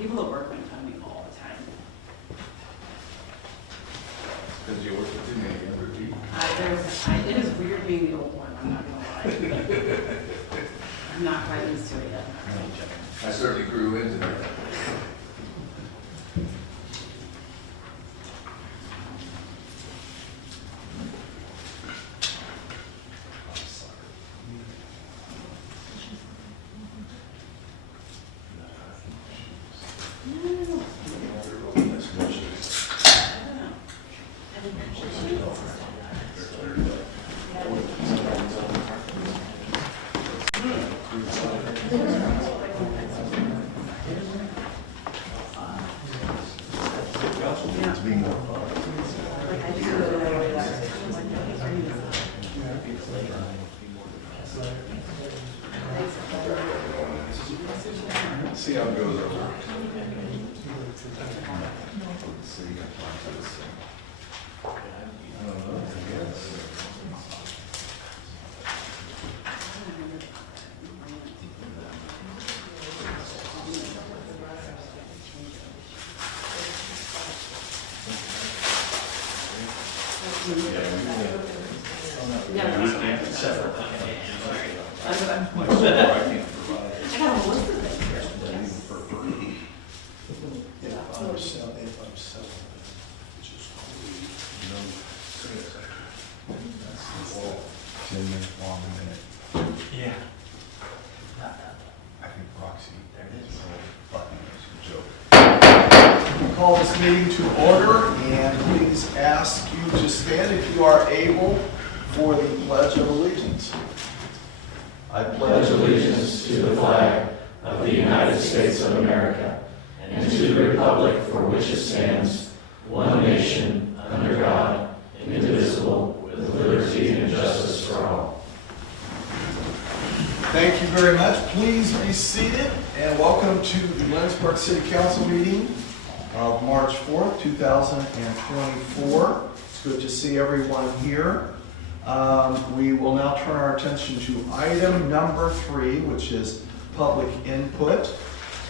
People at work make fun of me all the time. Because you work with too many younger people. It is weird being the old one, I'm not gonna lie. I'm not quite used to it yet. I certainly grew into that. See how it goes over. So you got to this thing. I don't know, I guess. Yeah. I think Roxy, there it is. Button is a joke. Call this meeting to order, and please ask you to stand if you are able for the Pledge of Allegiance. I pledge allegiance to the flag of the United States of America and to the republic for which it stands, one nation, under God, indivisible, with liberty and justice for all. Thank you very much. Please be seated, and welcome to the Lindsborg City Council meeting of March 4th, 2024. It's good to see everyone here. We will now turn our attention to item number 3, which is public input.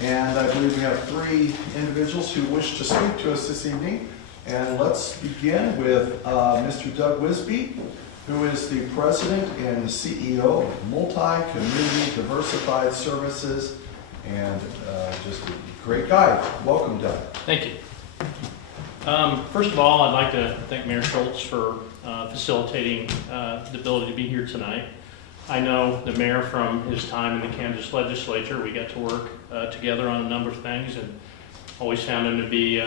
And I believe we have 3 individuals who wish to speak to us this evening. And let's begin with Mr. Doug Wisby, who is the President and the CEO of Multi-Community Diversified Services, and just a great guy. Welcome, Doug. Thank you. First of all, I'd like to thank Mayor Schultz for facilitating the ability to be here tonight. I know the mayor from his time in the Kansas legislature. We got to work together on a number of things, and always found him to be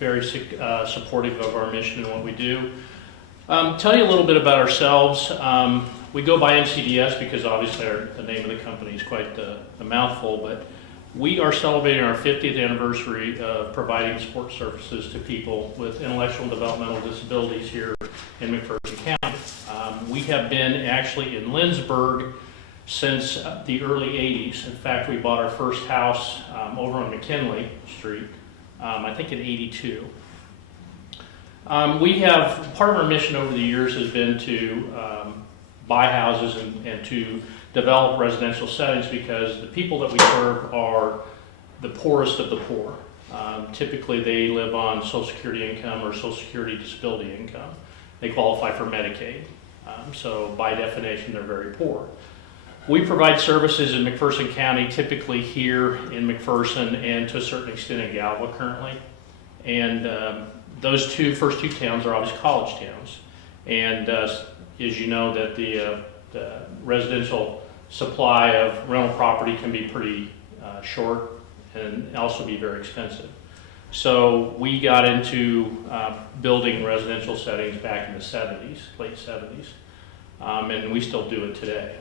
very supportive of our mission and what we do. Tell you a little bit about ourselves. We go by MCDS because obviously the name of the company is quite a mouthful, but we are celebrating our 50th anniversary of providing support services to people with intellectual and developmental disabilities here in McPherson County. We have been actually in Lindsborg since the early 80s. In fact, we bought our first house over on McKinley Street, I think in 82. We have, part of our mission over the years has been to buy houses and to develop residential settings because the people that we serve are the poorest of the poor. Typically they live on Social Security income or Social Security disability income. They qualify for Medicaid. So by definition they're very poor. We provide services in McPherson County, typically here in McPherson and to a certain extent in Galva currently. And those first two towns are obviously college towns. And as you know, that the residential supply of rental property can be pretty short and also be very expensive. So we got into building residential settings back in the 70s, late 70s, and we still do it today.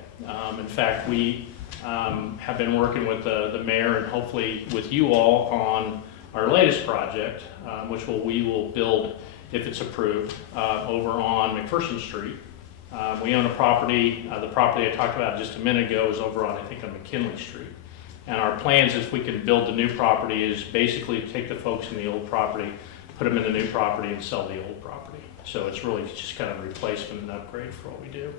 In fact, we have been working with the mayor and hopefully with you all on our latest project, which we will build, if it's approved, over on McPherson Street. We own a property, the property I talked about just a minute ago is over on, I think, on McKinley Street. And our plans, if we can build the new property, is basically take the folks in the old property, put them in the new property and sell the old property. So it's really just kind of a replacement and upgrade for what we do.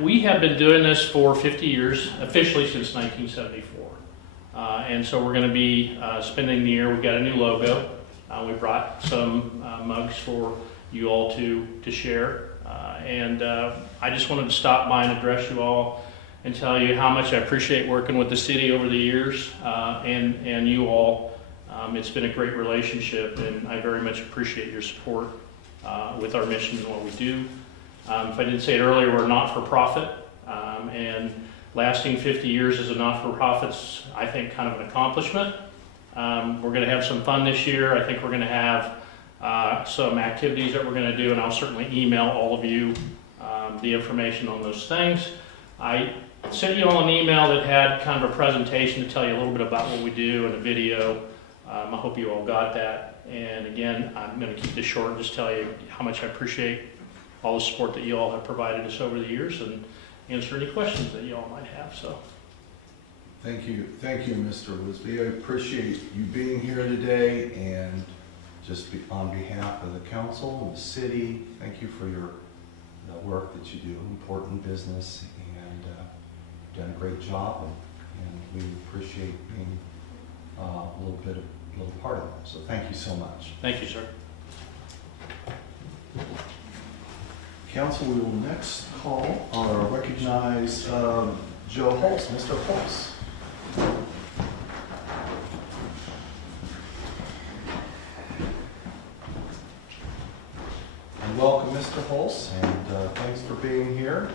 We have been doing this for 50 years, officially since 1974. And so we're going to be spending the year. We've got a new logo. We brought some mugs for you all to share. And I just wanted to stop by and address you all and tell you how much I appreciate working with the city over the years and you all. It's been a great relationship, and I very much appreciate your support with our mission and what we do. If I didn't say it earlier, we're not-for-profit, and lasting 50 years as a not-for-profit's, I think, kind of an accomplishment. We're going to have some fun this year. I think we're going to have some activities that we're going to do, and I'll certainly email all of you the information on those things. I sent you all an email that had kind of a presentation to tell you a little bit about what we do and a video. I hope you all got that. And again, I'm going to keep this short and just tell you how much I appreciate all the support that you all have provided us over the years and answer any questions that you all might have. So, Thank you, Mr. Wisby. I appreciate you being here today, and just on behalf of the council and the city, thank you for the work that you do. Important business, and you've done a great job, and we appreciate being a little part of that. So thank you so much. thank you, sir. Council, we will next call or recognize Joe Holtz, Mr. Holtz. And welcome, Mr. Holtz, and thanks for being here.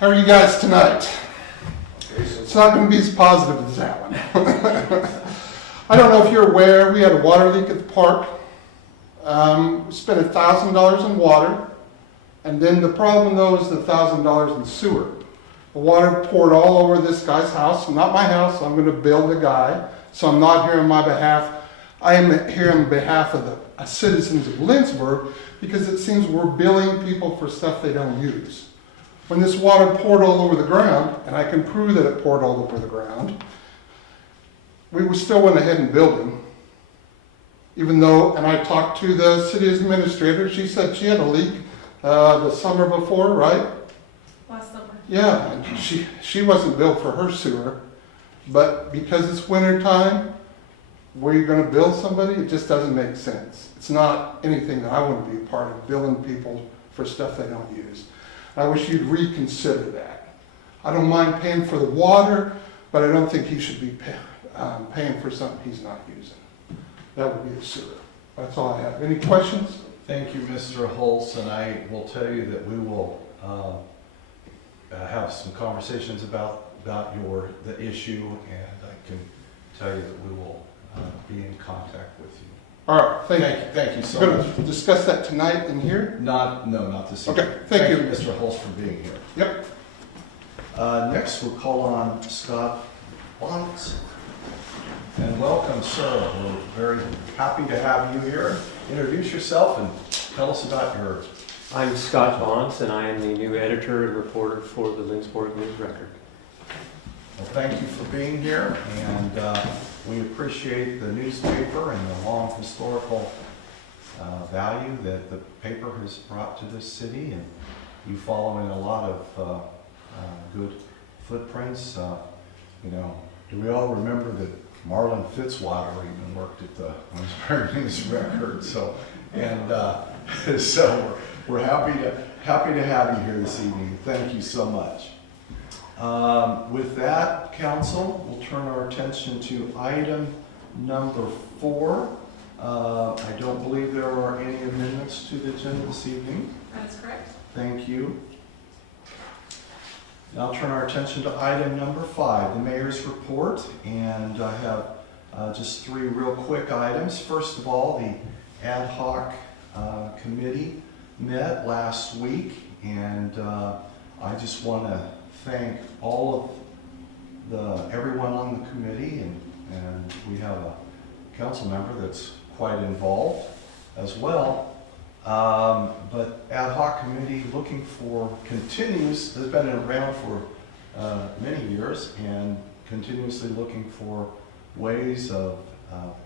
How are you guys tonight? It's not going to be as positive as that one. I don't know if you're aware, we had a water leak at the park. We spent $1,000 in water, and then the problem though is the $1,000 in sewer. The water poured all over this guy's house, not my house. I'm going to bill the guy, so I'm not here on my behalf. I am here on behalf of the citizens of Lindsborg, because it seems we're billing people for stuff they don't use. When this water poured all over the ground, and I can prove that it poured all over the ground, we still went ahead and billed him. Even though, and I talked to the city administrator, she said she had a leak the summer before, right? Last summer. Yeah, and she wasn't billed for her sewer, but because it's winter time, were you going to bill somebody? It just doesn't make sense. It's not anything that I want to be a part of, billing people for stuff they don't use. I wish you'd reconsider that. I don't mind paying for the water, but I don't think he should be paying for something he's not using. That would be a sewer. That's all I have. Any questions? Thank you, Mr. Holtz, and I will tell you that we will have some conversations about the issue, and I can tell you that we will be in contact with you. All right, thank you. Thank you so We're much. going to discuss that tonight in here? Not this evening. Okay, thank you. Mr. Holtz, for being here. Yep. Next, we'll call on Scott Bonitz. And welcome, sir. We're very happy to have you here. Introduce yourself and tell us about your... I'm Scott Bonds, and I am the new editor and reporter for the Lindsborg News Record. Well, thank you for being here, and we appreciate the newspaper and the long historical value that the paper has brought to this city, and you following a lot of good footprints. Do we all remember that Marlon Fitzwater even worked at the Lindsborg News Record? So we're happy to have you here this evening. Thank you so much. With that, council, we'll turn our attention to item number 4. I don't believe there are any amendments to the agenda this evening. That is correct. Thank you. Now I'll turn our attention to item number 5, the mayor's report, and I have just 3 real quick items. First of all, the ad hoc committee met last week, and I just want to thank all of everyone on the committee, and we have a council member that's quite involved as well. But ad hoc committee has been around for many years, and continuously looking for ways of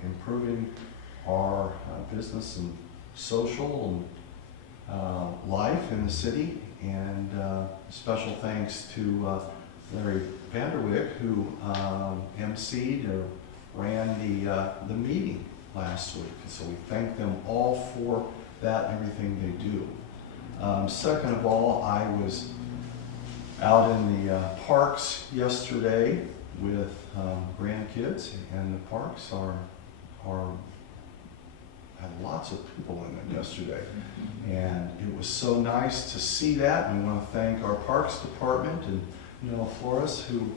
improving our business and social and life in the city. And special thanks to Larry Vanderwick, who emceed or ran the meeting last week. So we thank them all for that and everything they do. Second of all, I was out in the parks yesterday with grandkids, and the parks had lots of people in them yesterday. And it was so nice to see that, and we want to thank our Parks Department and Flores, who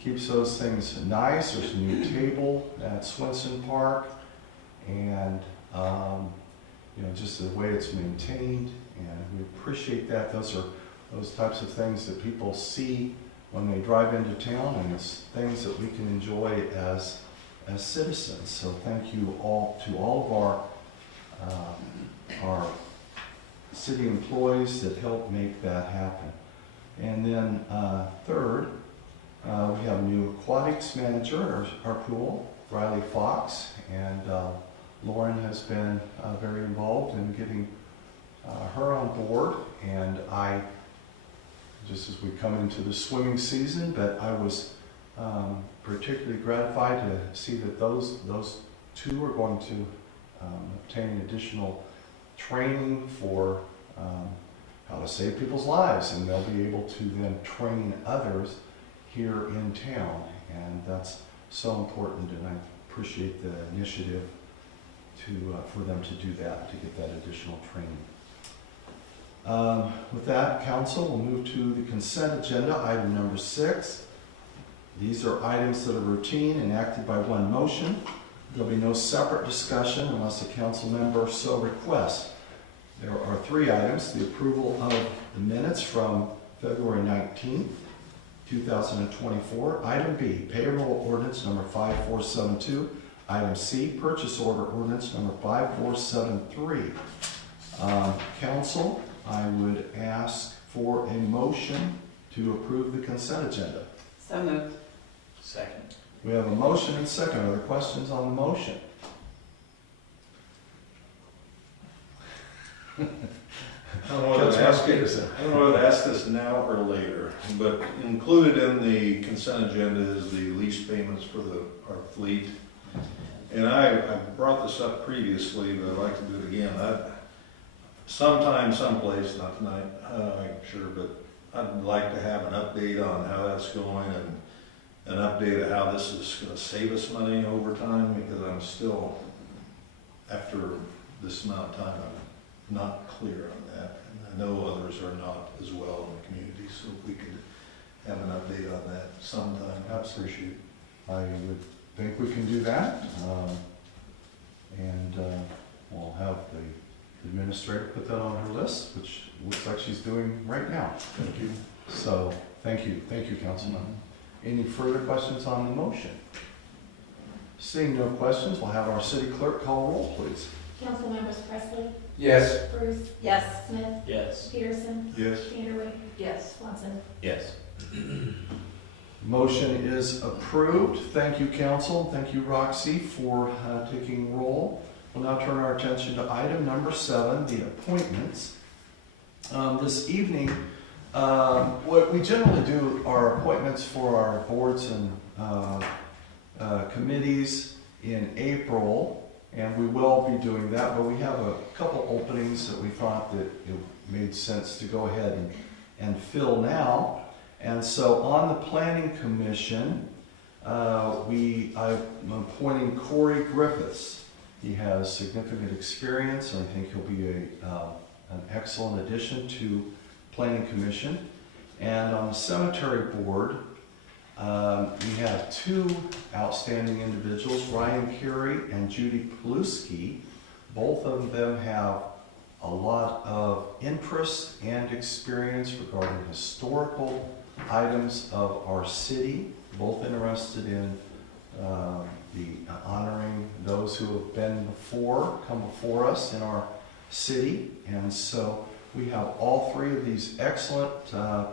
keeps those things nice. There's a new table at Swenson Park, and just the way it's maintained, and we appreciate that. Those are those types of things that people see when they drive into town, and it's things that we can enjoy as citizens. So thank you all to all of our city employees that help make that happen. And then third, we have a new aquatics manager at our pool, Riley Fox, and Lauren has been very involved in getting her on board. And I, just as we come into the swimming season, but I was particularly gratified to see that those two are going to obtain additional training for how to save people's lives, and they'll be able to then train others here in town, and that's so important, and I appreciate the initiative for them to do that, to get that additional training. With that, council, we'll move to the consent agenda, item number 6. These are items that are routine and acted by one motion. There'll be no separate discussion unless a council member so requests. There are 3 items: the approval of the minutes from February 19th, 2024. Item B, payroll ordinance number 5472. Item C, purchase order ordinance number 5473. Council, I would ask for a motion to approve the consent agenda. So moved. Second. We have a motion and second. Are there questions on the motion? I don't know whether to ask this now or later, but included in the consent agenda is the lease payments for our fleet. And I brought this up previously, but I'd like to do it again. Sometime, someplace, not tonight, I'm sure, but I'd like to have an update on how that's going and an update of how this is going to save us money over time, because I'm still, after this amount of time, I'm not clear on that. And I know others are not as well in the community, so if we could have an update on that sometime, I appreciate it. I would think we can do that. And we'll have the administrator put that on her list, which looks like she's doing right now. Thank you. So, thank you, Councilman. Any further questions on the motion? Seeing no questions, we'll have our city clerk call roll, please. Council members Presley, Yes. Bruce, Yes. Smith, Yes. Peterson, Yes. Vanderway, Yes. Swanson. Yes. Motion is approved. Thank you, council. Thank you, Roxy, for taking roll. We'll now turn our attention to item number 7, the appointments. This evening, what we generally do are appointments for our boards and committees in April, and we will be doing that, but we have a couple openings that we thought that it made sense to go ahead and fill now. And so on the Planning Commission, I'm appointing Corey Griffiths. He has significant experience, and I think he'll be an excellent addition to Planning Commission. And on the Cemetery Board, we have 2 outstanding individuals, Ryan Carey and Judy Paluski. Both of them have a lot of interest and experience regarding historical items of our city, both interested in honoring those who have come before us in our city. And so we have all 3 of these excellent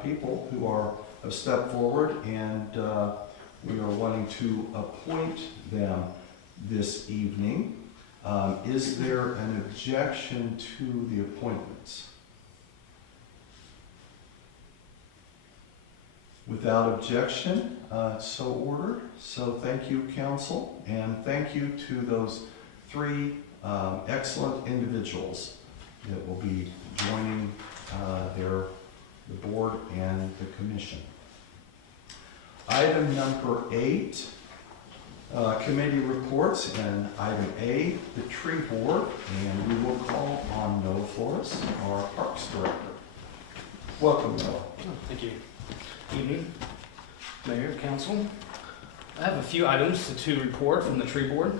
people who have stepped forward, and we are wanting to appoint them this evening. Is there an objection to the appointments? Without objection, so ordered. So thank you, council, and thank you to those three excellent individuals that will be joining the board and the commission. Item number 8, committee reports, and item A, the tree board, and we will call on Noah Flores, our Parks Director. Welcome, Noah. Thank you. Evening, Mayor, Council. I have a few items to report from the tree board.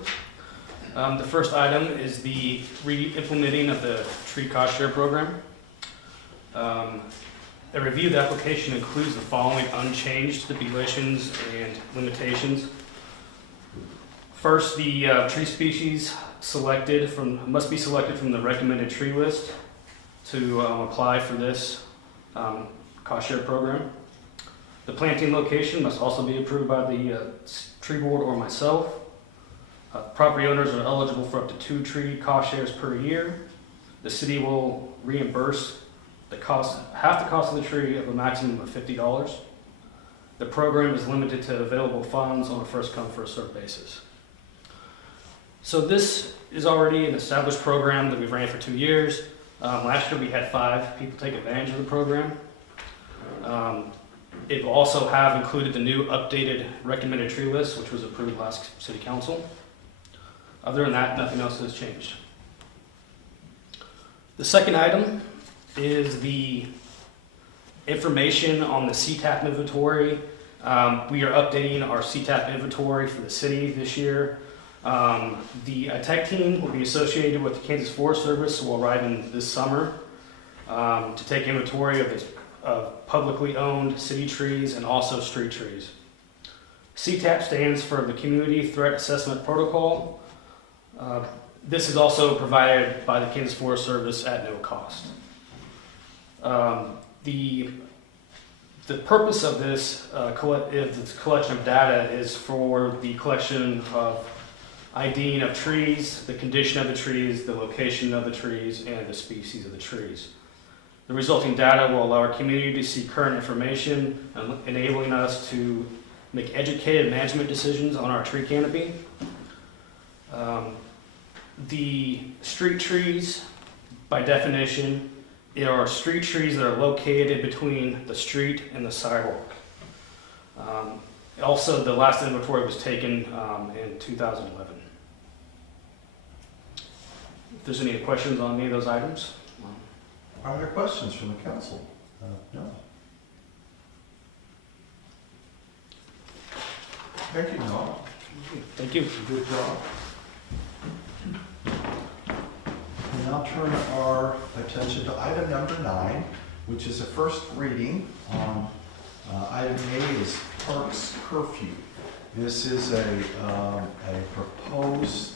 The first item is the re-implementing of the tree cost share program. A review of the application includes the following unchanged stipulations and limitations. First, the tree species must be selected from the recommended tree list to apply for this cost share program. The planting location must also be approved by the tree board or myself. Property owners are eligible for up to 2 tree cost shares per year. The city will reimburse half the cost of the tree of a maximum of $50. The program is limited to available funds on a first-come, first-served basis. So this is already an established program that we've ran for 2 years. Last year we had 5 people take advantage of the program. It will also have included the new updated recommended tree list, which was approved last city council. Other than that, nothing else has changed. The second item is the information on the CTAP inventory. We are updating our CTAP inventory for the city this year. The tech team will be associated with the Kansas Forest Service, will arrive in this summer to take inventory of publicly owned city trees and also street trees. CTAP stands for the Community Threat Assessment Protocol. This is also provided by the Kansas Forest Service at no cost. The purpose of this collection of data is for the collection of IDing of trees, the condition of the trees, the location of the trees, and the species of the trees. The resulting data will allow our community to see current information, enabling us to make educated management decisions on our tree canopy. The street trees, by definition, are street trees that are located between the street and the sidewalk. Also, the last inventory was taken in 2011. If there's any questions on any of those items? Are there questions from the council? No. Thank you, Noah. Thank you. Good job. We'll now turn our attention to item number 9, which is a first reading on item A is Parks Curfew. This is a proposed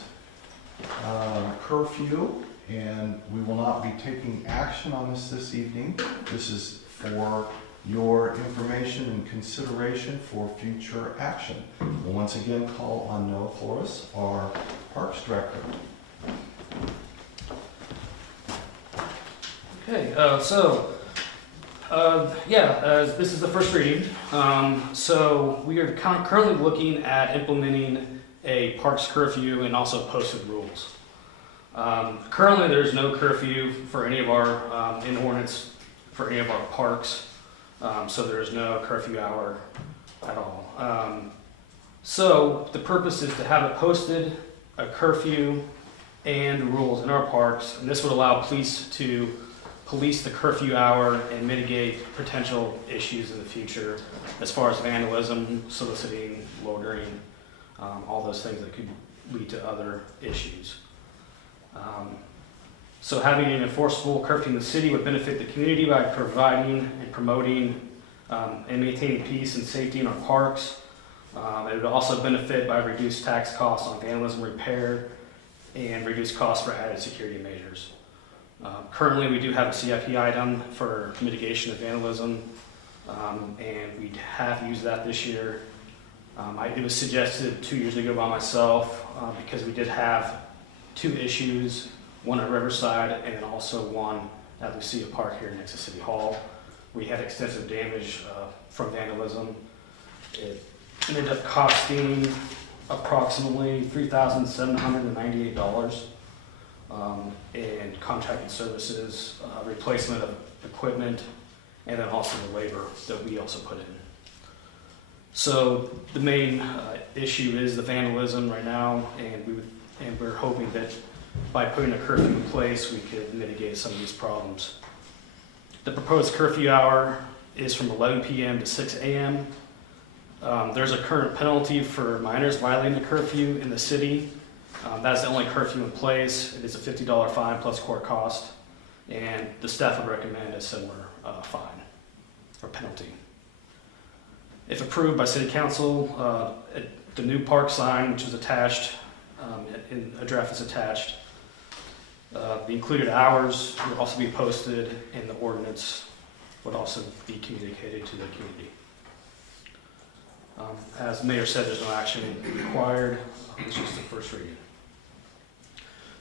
curfew, and we will not be taking action on this evening. This is for your information and consideration for future action. We'll once again call on Noah Flores, our Parks Director. Okay, this is the first reading. So we are currently looking at implementing a parks curfew and also posted rules. Currently, there's no curfew for any of our in ordinance for any of our parks, so there is no curfew hour at all. So the purpose is to have it posted, a curfew, and rules in our parks, and this would allow police to police the curfew hour and mitigate potential issues in the future as far as vandalism, soliciting, loitering, all those things that could lead to other issues. So having an enforceable curfew in the city would benefit the community by providing and promoting and maintaining peace and safety in our parks. It would also benefit by reduced tax costs on vandalism repair and reduced costs for added security measures. Currently, we do have a CIP item for mitigation of vandalism, and we have used that this year. It was suggested 2 years ago by myself because we did have 2 issues, one at Riverside and then also one at Lucia Park here next to City Hall, we had extensive damage from vandalism. It ended up costing approximately $3,798 in contracted services, replacement of equipment, and then also the labor that we also put in. So the main issue is the vandalism right now, and we're hoping that by putting a curfew in place, we could mitigate some of these problems. The proposed curfew hour is from 11 p.m. to 6 a.m. There's a current penalty for minors violating the curfew in the city. That's the only curfew in place. It is a $50 fine plus court cost, and the staff would recommend a similar fine or penalty. If approved by City Council, the new park sign, which is attached, in a draft is attached, the included hours will also be posted, and the ordinance would also be communicated to the community. As the mayor said, there's no action required. It's just the first reading.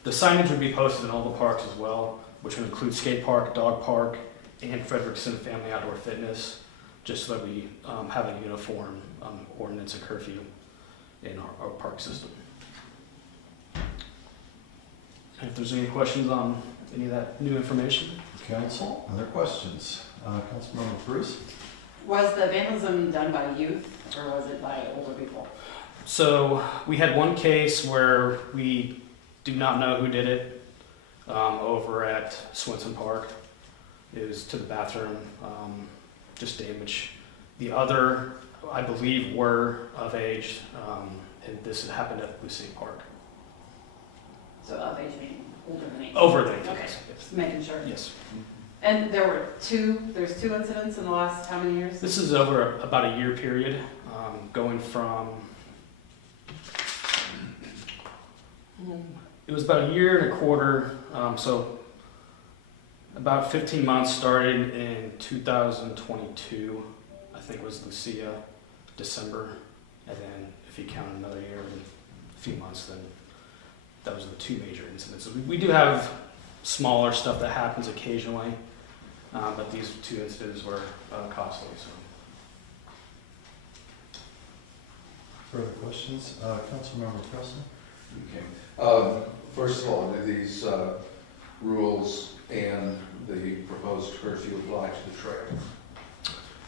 The signage would be posted in all the parks as well, which would include skate park, dog park, and Frederickson Family Outdoor Fitness, just so that we have a uniform ordinance and curfew in our park system. And if there's any questions on any of that new information? Council, other questions? Councilmember Bruce? Was the vandalism done by youth or was it by older people? So we had one case where we do not know who did it over at Swenson Park. It was to the bathroom, just damage. The other, I believe, were of age, and this happened at Lucy Park. So of age meaning older than 18? Over the age, Okay, yes. just making sure. Yes. And there's two incidents in the last how many years? This is over about a year period, going from, it was about a year and a quarter, so about 15 months started in 2022, I think was Lucia, December, and then if you count another year and a few months, then that was the two major incidents. We do have smaller stuff that happens occasionally, but these two incidents were costly. So. Further questions? Councilmember Preston? Okay. First of all, do these rules and the proposed curfew apply to the trail?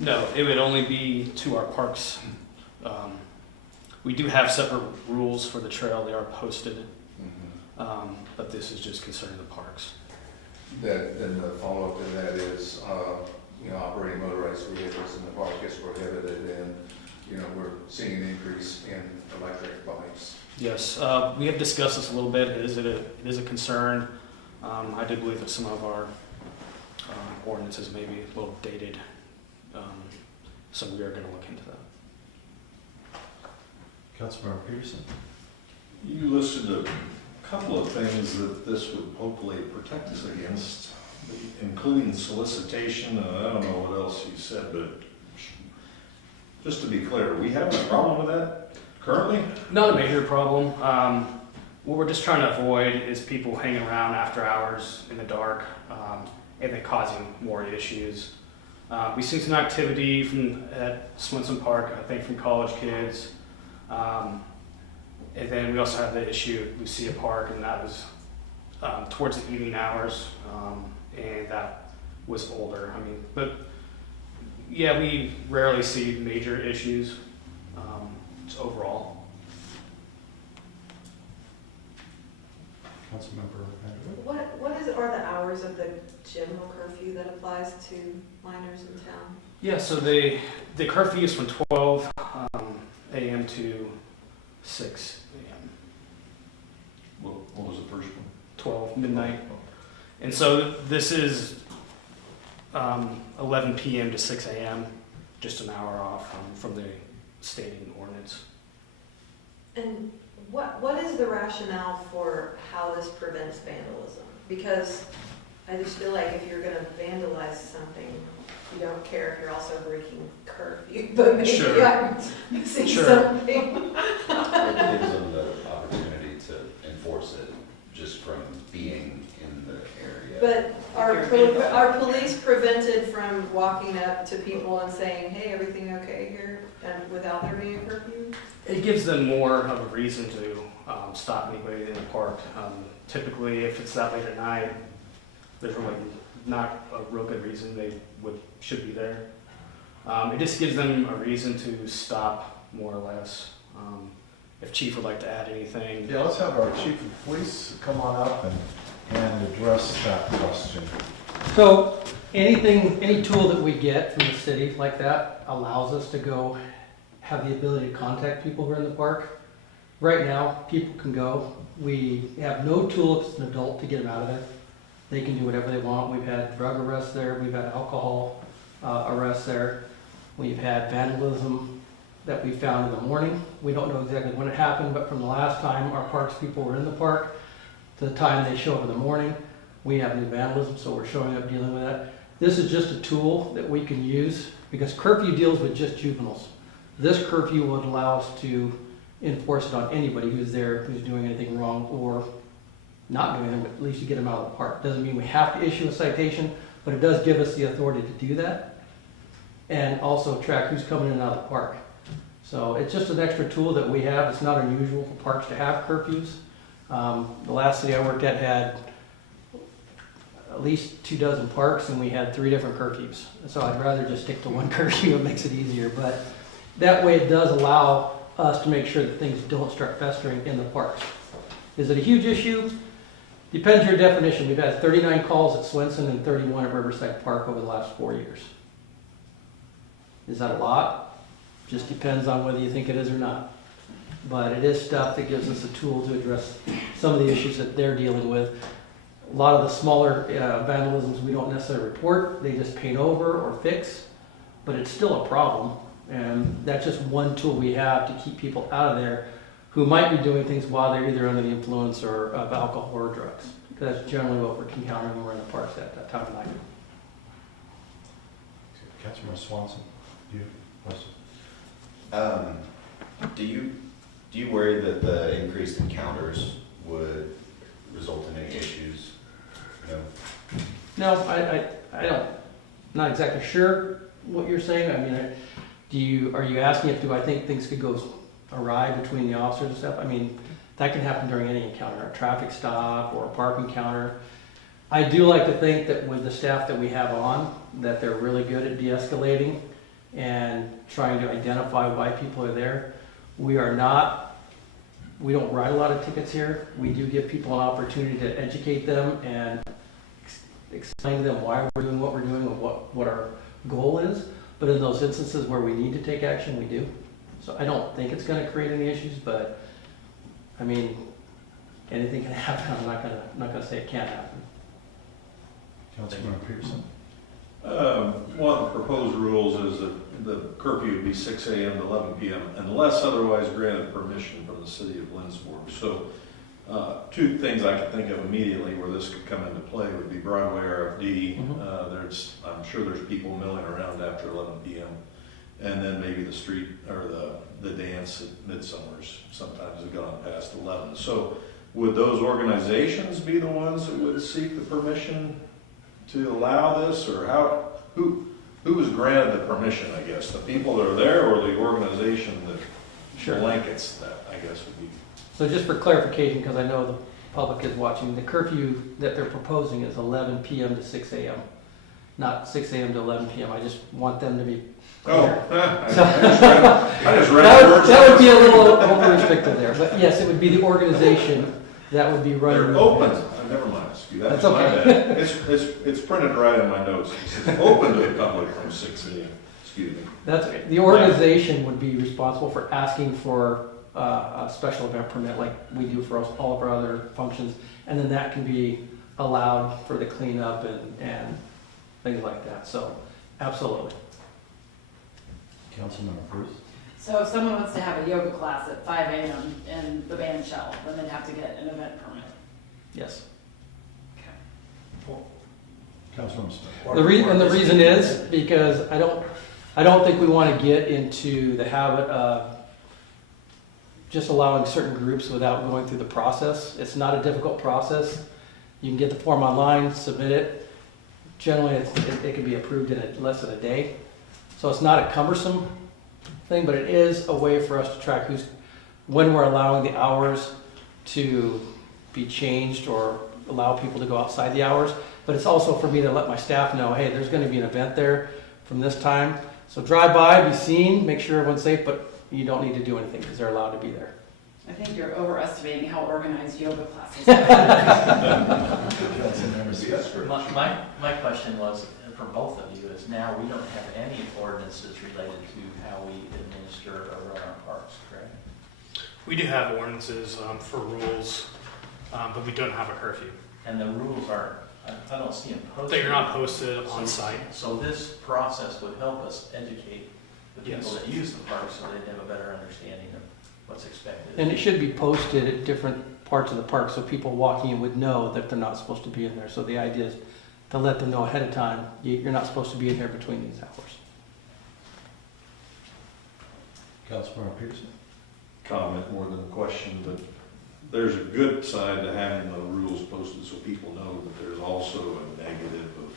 No, it would only be to our parks. We do have separate rules for the trail. They are posted, but this is just concerning the parks. Then the follow-up to that is, operating motorized vehicles in the park is prohibited, and we're seeing an increase in electric bikes. Yes, we have discussed this a little bit. It is a concern. I do believe that some of our ordinances may be a little dated, so we are going to look into that. Councilmember Peterson? You listed a couple of things that this would hopefully protect us against, including solicitation, and I don't know what else you said, but just to be clear, we have a problem with that currently? Not a major problem. What we're just trying to avoid is people hanging around after hours in the dark and then causing more issues. We've seen some activity at Swenson Park, I think from college kids. And then we also have the issue at Lucia Park, and that was towards the evening hours, and that was older. But yeah, we rarely see major issues overall. Councilmember Underwood? What are the hours of the general curfew that applies to minors in town? Yeah, so the curfew is from 12 a.m. to 6 a.m. What was the first one? 12 midnight. And so this is 11 p.m. to 6 a.m., just an hour off from the stating ordinance. And what is the rationale for how this prevents vandalism? Because I just feel like if you're going to vandalize something, you don't care if you're also breaking curfew, but maybe Sure. I'm missing Sure. something. It gives them the opportunity to enforce it just from being in the area. But are police prevented from walking up to people and saying, hey, everything okay here, and without there being a curfew? It gives them more of a reason to stop anybody in the park. Typically, if it's that late at night, there's really not a real good reason they should be there. It just gives them a reason to stop, more or less. If Chief would like to add anything. Yeah, let's have our chief of police come on up and address that question. So any tool that we get from the city like that allows us to go have the ability to contact people who are in the park. Right now, people can go. We have no tool if it's an adult to get them out of there. They can do whatever they want. We've had drug arrests there. We've had alcohol arrests there. We've had vandalism that we found in the morning. We don't know exactly when it happened, but from the last time our parks people were in the park to the time they show up in the morning, we have new vandalism, so we're showing up dealing with that. This is just a tool that we can use because curfew deals with just juveniles. This curfew would allow us to enforce it on anybody who's there, who's doing anything wrong or not doing anything, but at least to get them out of the park. Doesn't mean we have to issue a citation, but it does give us the authority to do that and also track who's coming in and out of the park. So it's just an extra tool that we have. It's not unusual for parks to have curfews. The last city I worked at had at least 24 parks and we had 3 different curfews. So I'd rather just stick to one curfew. It makes it easier. But that way it does allow us to make sure that things don't start festering in the parks. Is it a huge issue? Depends your definition. We've had 39 calls at Swenson and 31 at Riverside Park over the last 4 years. Is that a lot? Just depends on whether you think it is or not. But it is stuff that gives us a tool to address some of the issues that they're dealing with. A lot of the smaller vandalisms we don't necessarily report. They just paint over or fix, but it's still a problem. And that's just one tool we have to keep people out of there who might be doing things while they're either under the influence or of alcohol or drugs. That's generally what we're encountering when we're in the parks at that time of night. Councilman Swanson, do you have a question? Do you worry that the increased encounters would result in any issues? No, I don't. Not exactly sure what you're saying. I mean, are you asking if I think things could go awry between the officers and stuff? I mean, that can happen during any encounter, a traffic stop or a park encounter. I do like to think that with the staff that we have on, that they're really good at de-escalating and trying to identify why people are there. We don't write a lot of tickets here. We do give people an opportunity to educate them and explain to them why we're doing what we're doing and what our goal is. But in those instances where we need to take action, we do. So I don't think it's going to create any issues, but I mean, anything can happen. I'm not going to say it can't happen. Councilman Peterson. One of the proposed rules is that the curfew would be 6 a.m. to 11 p.m. unless otherwise granted permission from the city of Lindsborg. So 2 things I can think of immediately where this could come into play would be Broadway RFD. I'm sure there's people milling around after 11 p.m. And then maybe the street or the dance at Midsummer's sometimes have gone past 11. So would those organizations be the ones that would seek the permission to allow this, or who was granted the permission, I guess? The people that are there or the organization that blankets that, I guess would be. So just for clarification, because I know the public is watching, the curfew that they're proposing is 11 p.m. to 6 a.m., not 6 a.m. to 11 p.m. I just want them to be clear. I just read the words. That would be a little over restricted there, but yes, it would be the organization that would be running. They're open. Never mind. That's okay. My bad. It's printed right in my notes. It says open to the public from 6 a.m. Excuse me. That's okay. The organization would be responsible for asking for a special event permit like we do for all of our other functions, and then that can be allowed for the cleanup and things like that. So, absolutely. Councilman Bruce. So if someone wants to have a yoga class at 5 a.m. in the band shell, then they'd have to get an event permit. Yes. Councilman Smith. The reason is because I don't think we want to get into the habit of just allowing certain groups without going through the process. It's not a difficult process. You can get the form online, submit it. Generally, it can be approved in less than a day. So it's not a cumbersome thing, but it is a way for us to track when we're allowing the hours to be changed or allow people to go outside the hours. But it's also for me to let my staff know, hey, there's going to be an event there from this time. So drive by, be seen, make sure everyone's safe, but you don't need to do anything because they're allowed to be there. I think you're overestimating how organized yoga classes are. My question was, for both of you, is now we don't have any ordinances related to how we administer or run our parks, correct? We do have ordinances for rules, but we don't have a curfew. And the rules aren't, I don't see them posted. They are not posted on site. So this process would help us educate the people Yes. that use the park so they'd have a better understanding of what's expected. And it should be posted at different parts of the park so people walking in would know that they're not supposed to be in there. So the idea is to let them know ahead of time, you're not supposed to be in here between these hours. Councilmember Peterson? Comment more than a question, but there's a good side to having the rules posted so people know, but there's also a negative of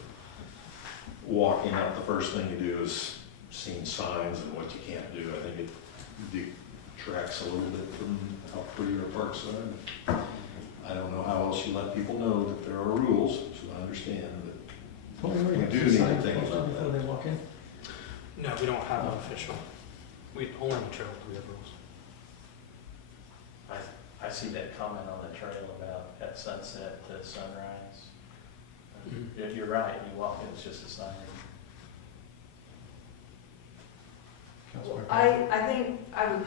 walking up, the first thing you do is seeing signs and what you can't do. I think it detracts a little bit from how pretty our parks are. I don't know how else you let people know that there are rules, so I understand, but we do need to think about Before that. they walk in. No, we don't have an official. We only on the trail do we have rules. I see that comment on the trail about at sunset to sunrise. You're right, you walk in, it's just a sign. I think I would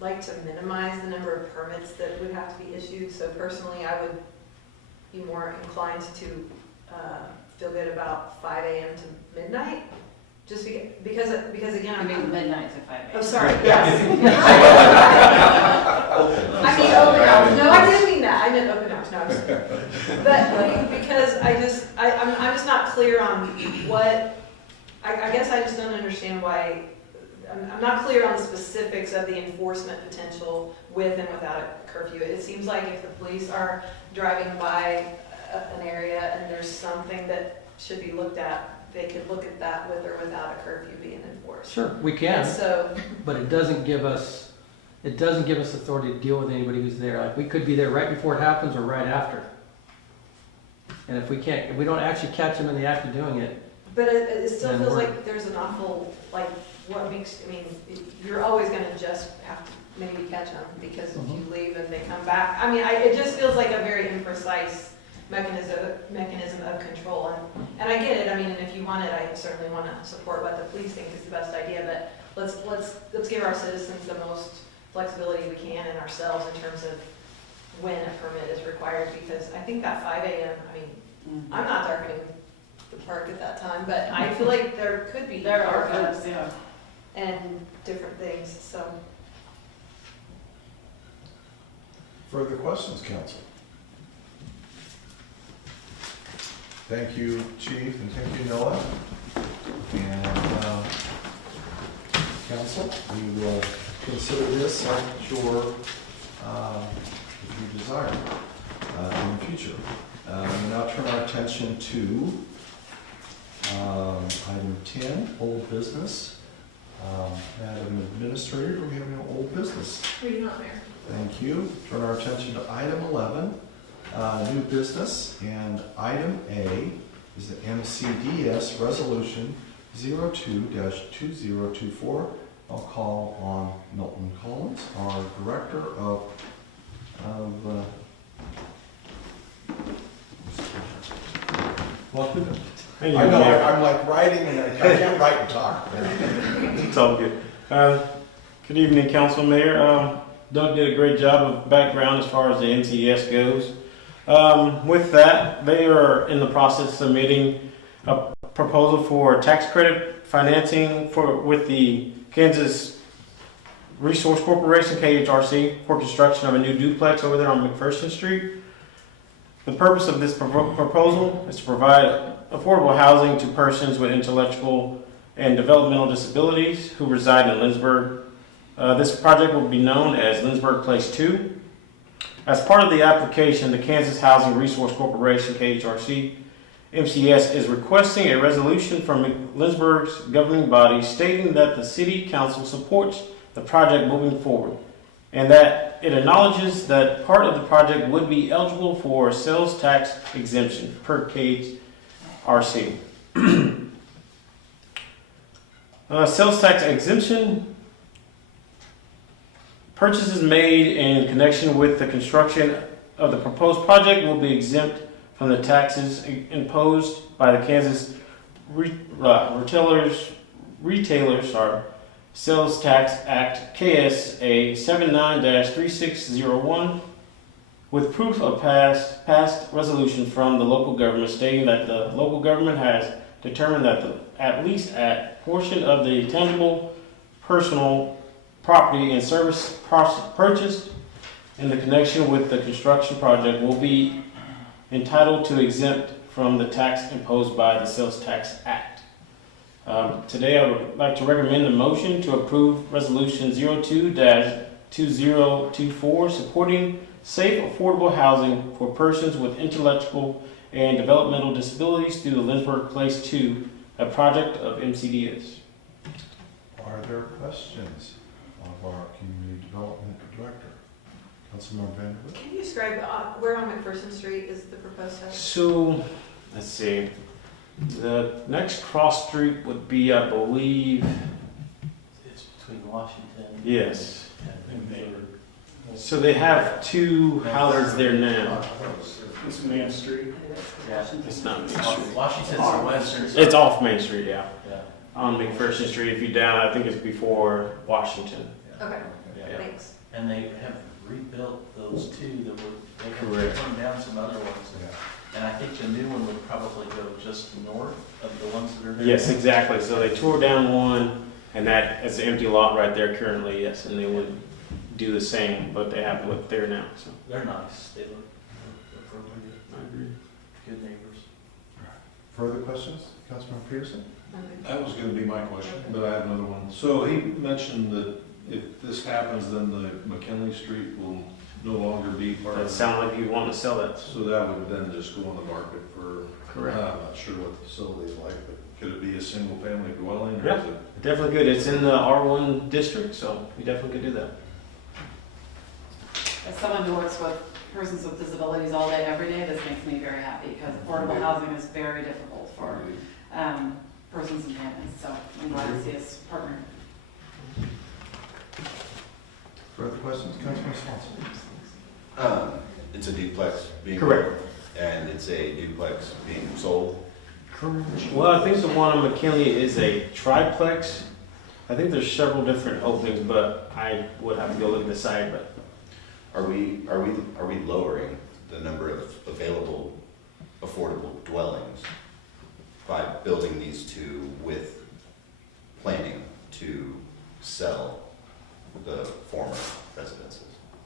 like to minimize the number of permits that would have to be issued. So personally, I would be more inclined to feel good about 5 a.m. to midnight. Just because again, I mean, midnight to 5 a.m. Oh, sorry, yes. I mean, open hours. No, I didn't mean that. I meant open hours. No, I'm just kidding. But because I'm just not clear on what, I guess I just don't understand why, I'm not clear on the specifics of the enforcement potential with and without a curfew. It seems like if the police are driving by an area and there's something that should be looked at, they could look at that with or without a curfew being enforced. Sure, we can, And so, but it doesn't give us authority to deal with anybody who's there. Like, we could be there right before it happens or right after. And if we don't actually catch them in the act of doing it, but it still Then feels we're- like there's an awful, like, you're always gonna just have to maybe catch them because if you leave and they come back. I mean, it just feels like a very imprecise mechanism of control. And I get it, I mean, and if you want it, I certainly want to support what the police think is the best idea, but let's give our citizens the most flexibility we can and ourselves in terms of when a permit is required, because I think that 5 a.m., I mean, I'm not darkening the park at that time, but I feel like there could be There are dark folks, yeah. and different things, so. Further questions, council? Thank you, Chief, and thank you, Noah. And council, we will consider this at your, if you desire, in the future. We'll now turn our attention to item 10, old business. Madam Administrator, do we have any old business? We do not, Mayor. Thank you. Turn our attention to item 11, new business, and item A is the MCDS Resolution 02-2024. I'll call on Milton Collins, our Director of Welcome. I know, I'm like writing and I can't write and talk. It's all good. Good evening, Council Mayor. Doug did a great job of background as far as the NCS goes. With that, they are in the process of submitting a proposal for tax credit financing with the Kansas Resource Corporation, KHRC, for construction of a new duplex over there on McPherson Street. The purpose of this proposal is to provide affordable housing to persons with intellectual and developmental disabilities who reside in Lindsborg. This project will be known as Lindsborg Place 2. As part of the application, the Kansas Housing Resource Corporation, KHRC, MCS, is requesting a resolution from Lindsborg's governing body stating that the City Council supports the project moving forward, and that it acknowledges that part of the project would be eligible for sales tax exemption per KHRC. Sales tax exemption: purchases made in connection with the construction of the proposed project will be exempt from the taxes imposed by the Kansas Retailers Sales Tax Act, KSA 79-3601, with proof of past resolution from the local government stating that the local government has determined that at least a portion of the tangible personal property and service purchased in the connection with the construction project will be entitled to exempt from the tax imposed by the Sales Tax Act. Today I would like to recommend a motion to approve Resolution 02-2024 supporting safe, affordable housing for persons with intellectual and developmental disabilities through the Lindsborg Place 2, a project of MCDS. Are there questions of our Community Development Director? Councilmember Vanderbilt? Can you describe where on McPherson Street is the proposed house? So, let's see. The next cross street would be, I believe, It's between Washington. yes. And Lindsborg. So they have two houses there now. It's Main Street. Yeah. It's not Main Street. Washington's the western side. It's off Main Street, yeah. Yeah. On McPherson Street, if you're down, I think it's before Washington. Okay, Yeah. thanks. And they have rebuilt those two that were, they have Correct. torn down some other ones. And I think the new one would probably go just north of the ones that are there. Yes, exactly. So they tore down one, and that is an empty lot right there currently, yes, and they would do the same, but they have one there now, so. They're nice. They look really good. I agree. Good neighbors. Further questions? Councilmember Peterson? That was gonna be my question, but I have another one. So he mentioned that if this happens, then the McKinley Street will no longer be part That of. sound like you want to sell that. So that would then just go on the market for, Correct. I'm not sure what the facility is like, but could it be a single family dwelling? Or Yeah. is it? Definitely good. It's in the R1 district, so we definitely could do that. As someone who works with persons with disabilities all day, every day, this makes me very happy because affordable housing is very difficult for persons and families. So I'm glad to see us partner. Further questions? Councilmember Swanson? It's a duplex being. Correct. And it's a duplex being sold. Well, I think the one on McKinley is a triplex. I think there's several different openings, but I would have to go look at the site, but Are we lowering the number of available affordable dwellings by building these two with planning to sell the former residences?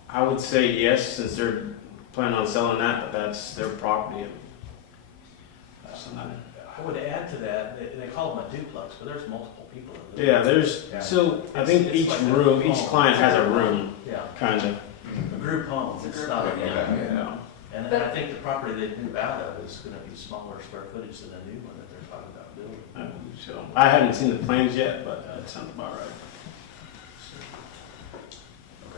I would say yes, since they're planning on selling that, but that's their property. I would add to that, they call them a duplex, but there's multiple people that live. Yeah, there's, so I think It's each like a room, home. each client has a room, Yeah, kind of. a group home, it's not, Okay. Yeah. and But- I think the property they move out of is gonna be smaller square footage than the new one that they're talking about building. So I haven't seen the plans yet, but that sounds about right.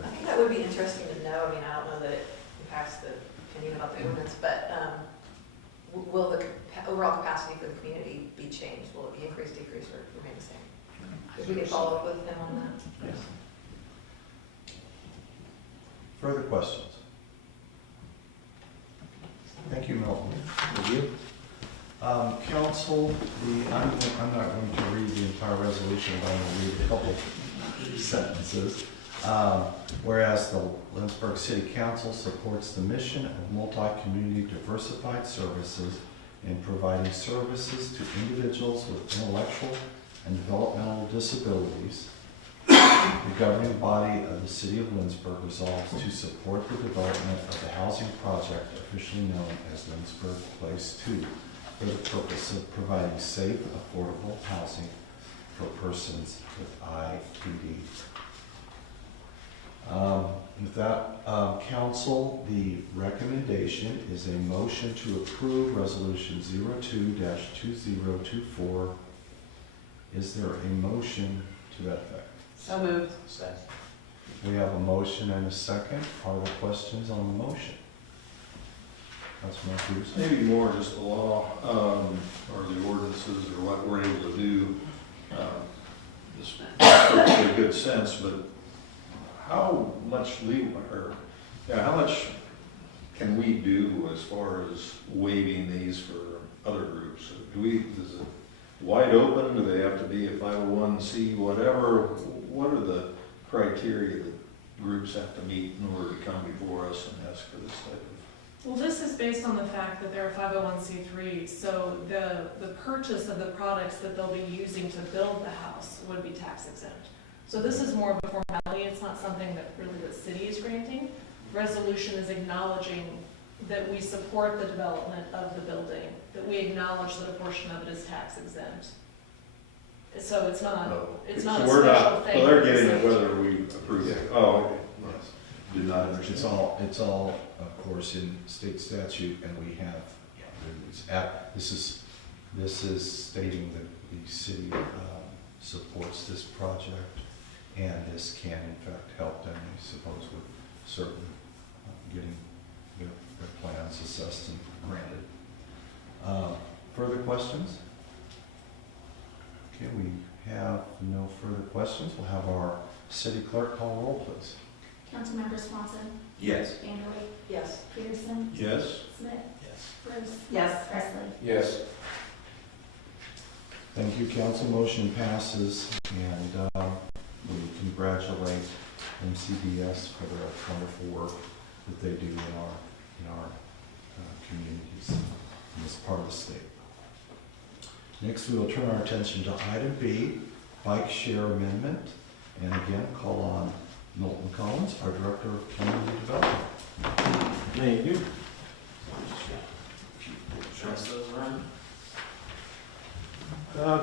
I think that would be interesting to know. I mean, I don't know that it impacts the opinion about the ordinance, but will the overall capacity for the community be changed? Will it be increased, decreased, or remain the same? If we could follow up with him on that. Yes. Further questions? Thank you, Milton. Thank you. Council, I'm not going to read the entire resolution, but I'm going to read a couple sentences. Whereas the Lindsborg City Council supports the mission of multi-community diversified services in providing services to individuals with intellectual and developmental disabilities, the governing body of the City of Lindsborg resolves to support the development of the housing project officially known as Lindsborg Place 2 for the purpose of providing safe, affordable housing for persons with IPD. With that, council, the recommendation is a motion to approve Resolution 02-2024. Is there a motion to that effect? So moved. We have a motion and a second. Are there questions on the motion? Councilman Cruz? Maybe more just the law, or the ordinances, or what we're able to do. This makes a good sense, but how much how much can we do as far as waiving these for other groups? Is it wide open? Do they have to be a 501c, whatever? What are the criteria that groups have to meet in order to come before us and ask for this type of? Well, this is based on the fact that they're a 501c3, so the purchase of the products that they'll be using to build the house would be tax exempt. So this is more of a formality. It's not something that really the city is granting. Resolution is acknowledging that we support the development of the building, that we acknowledge that a portion of it is tax exempt. So it's not a So we're not, special thing. well, they're getting it whether we approve it. Oh, okay. Yes. Do not understand. It's all, of course, in state statute, and we have, this is stating that the city supports this project, and this can in fact help them, I suppose, with certain getting their plans assessed and granted. Further questions? Okay, we have no further questions. We'll have our city clerk call roll, please. Councilmember Swanson. Yes. Vanderway. Yes. Peterson. Yes? Smith. Yes. Bruce. Yes. Presley. Yes. Thank you, council. Motion passes, and we congratulate MCDS for the wonderful work that they do in our communities in this part of the state. Next, we will turn our attention to item B, bike share amendment, and again call on Milton Collins, our Director of Community Development. Thank you. Pass those around.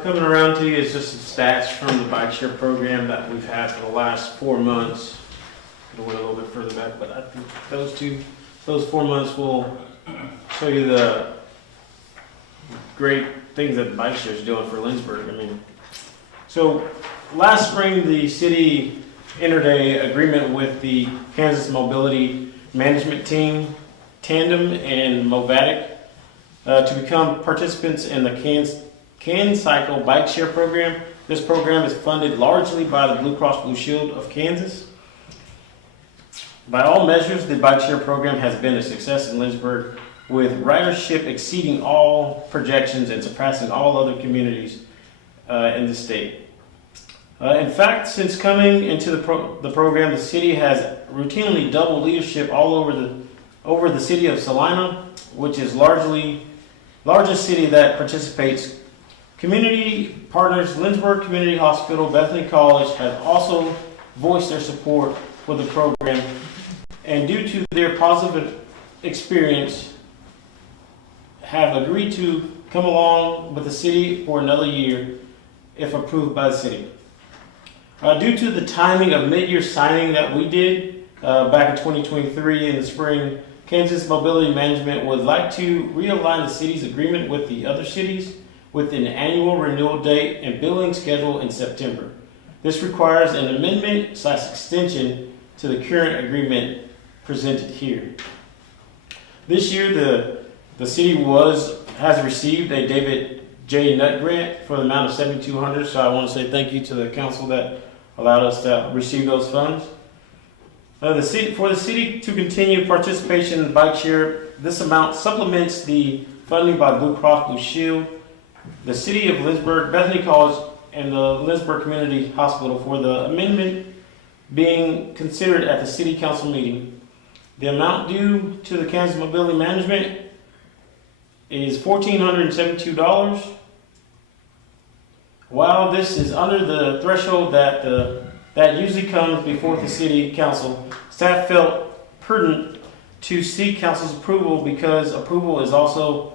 Coming around to you is just some stats from the bike share program that we've had for the last 4 months. Could have went a little bit further back, but I think those 4 months will show you the great things that bike share is doing for Lindsborg. I mean, so last spring the city entered an agreement with the Kansas Mobility Management Team, Tandem, and Movatic to become participants in the Can Cycle Bike Share Program. This program is funded largely by the Blue Cross Blue Shield of Kansas. By all measures, the bike share program has been a success in Lindsborg, with ridership exceeding all projections and surpassing all other communities in the state. In fact, since coming into the program, the city has routinely doubled leadership all over the city of Salina, which is largest city that participates. Community partners Lindsborg Community Hospital, Bethany College have also voiced their support for the program, and due to their positive experience, have agreed to come along with the city for another year if approved by the city. Due to the timing of mid-year signing that we did back in 2023 in the spring, Kansas Mobility Management would like to realign the city's agreement with the other cities with an annual renewal date and billing schedule in September. This requires an amendment/extension to the current agreement presented here. This year, the city has received a David J. Nutt grant for the amount of $7,200. So I want to say thank you to the council that allowed us to receive those funds. For the city to continue participation in the bike share, this amount supplements the funding by Blue Cross Blue Shield, the city of Lindsborg, Bethany College, and the Lindsborg Community Hospital for the amendment being considered at the city council meeting. The amount due to the Kansas Mobility Management is $1,472. While this is under the threshold that usually comes before the city council, staff felt prudent to seek council's approval because approval is also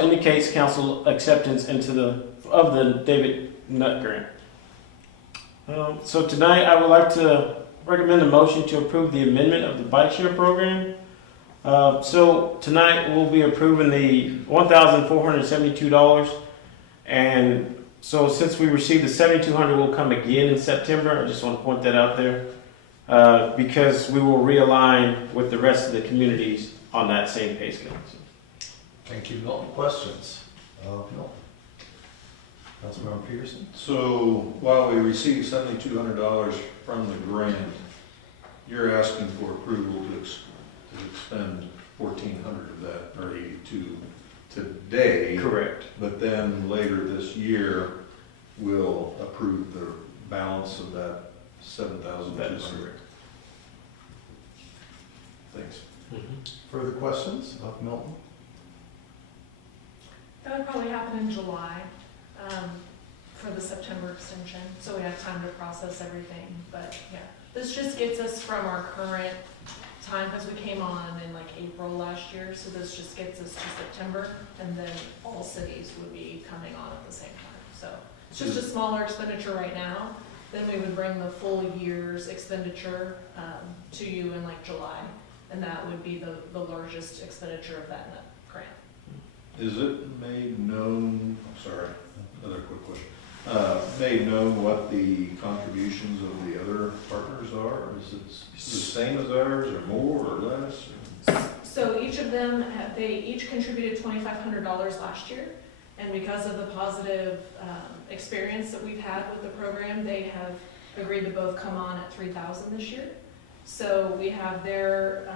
indicates council acceptance of the David Nutt grant. So tonight I would like to recommend a motion to approve the amendment of the bike share program. So tonight we'll be approving the $1,472, and so since we received the $7,200, will come again in September. I just want to point that out there, because we will realign with the rest of the communities on that same pay scale. Thank you, Milton. Questions? Milton? Councilmember Peterson? So while we received $7,200 from the grant, you're asking for approval to expend $1,400 of that, or $82 today. Correct. But then later this year, we'll approve the balance of that $7,200. That is correct. Thanks. Further questions of Milton? That would probably happen in July, for the September extension, so we have time to process everything, but yeah. This just gets us from our current time, because we came on in like April last year, so this just gets us to September, and then all cities would be coming on at the same time. So it's just a smaller expenditure right now, then we would bring the full year's expenditure to you in like July, and that would be the largest expenditure of that grant. Is it made known, sorry, another quick question. Made known what the contributions of the other partners are? Is it the same as ours, or more, or less? So each of them, they each contributed $2,500 last year, and because of the positive experience that we've had with the program, they have agreed to both come on at $3,000 this year. So we have their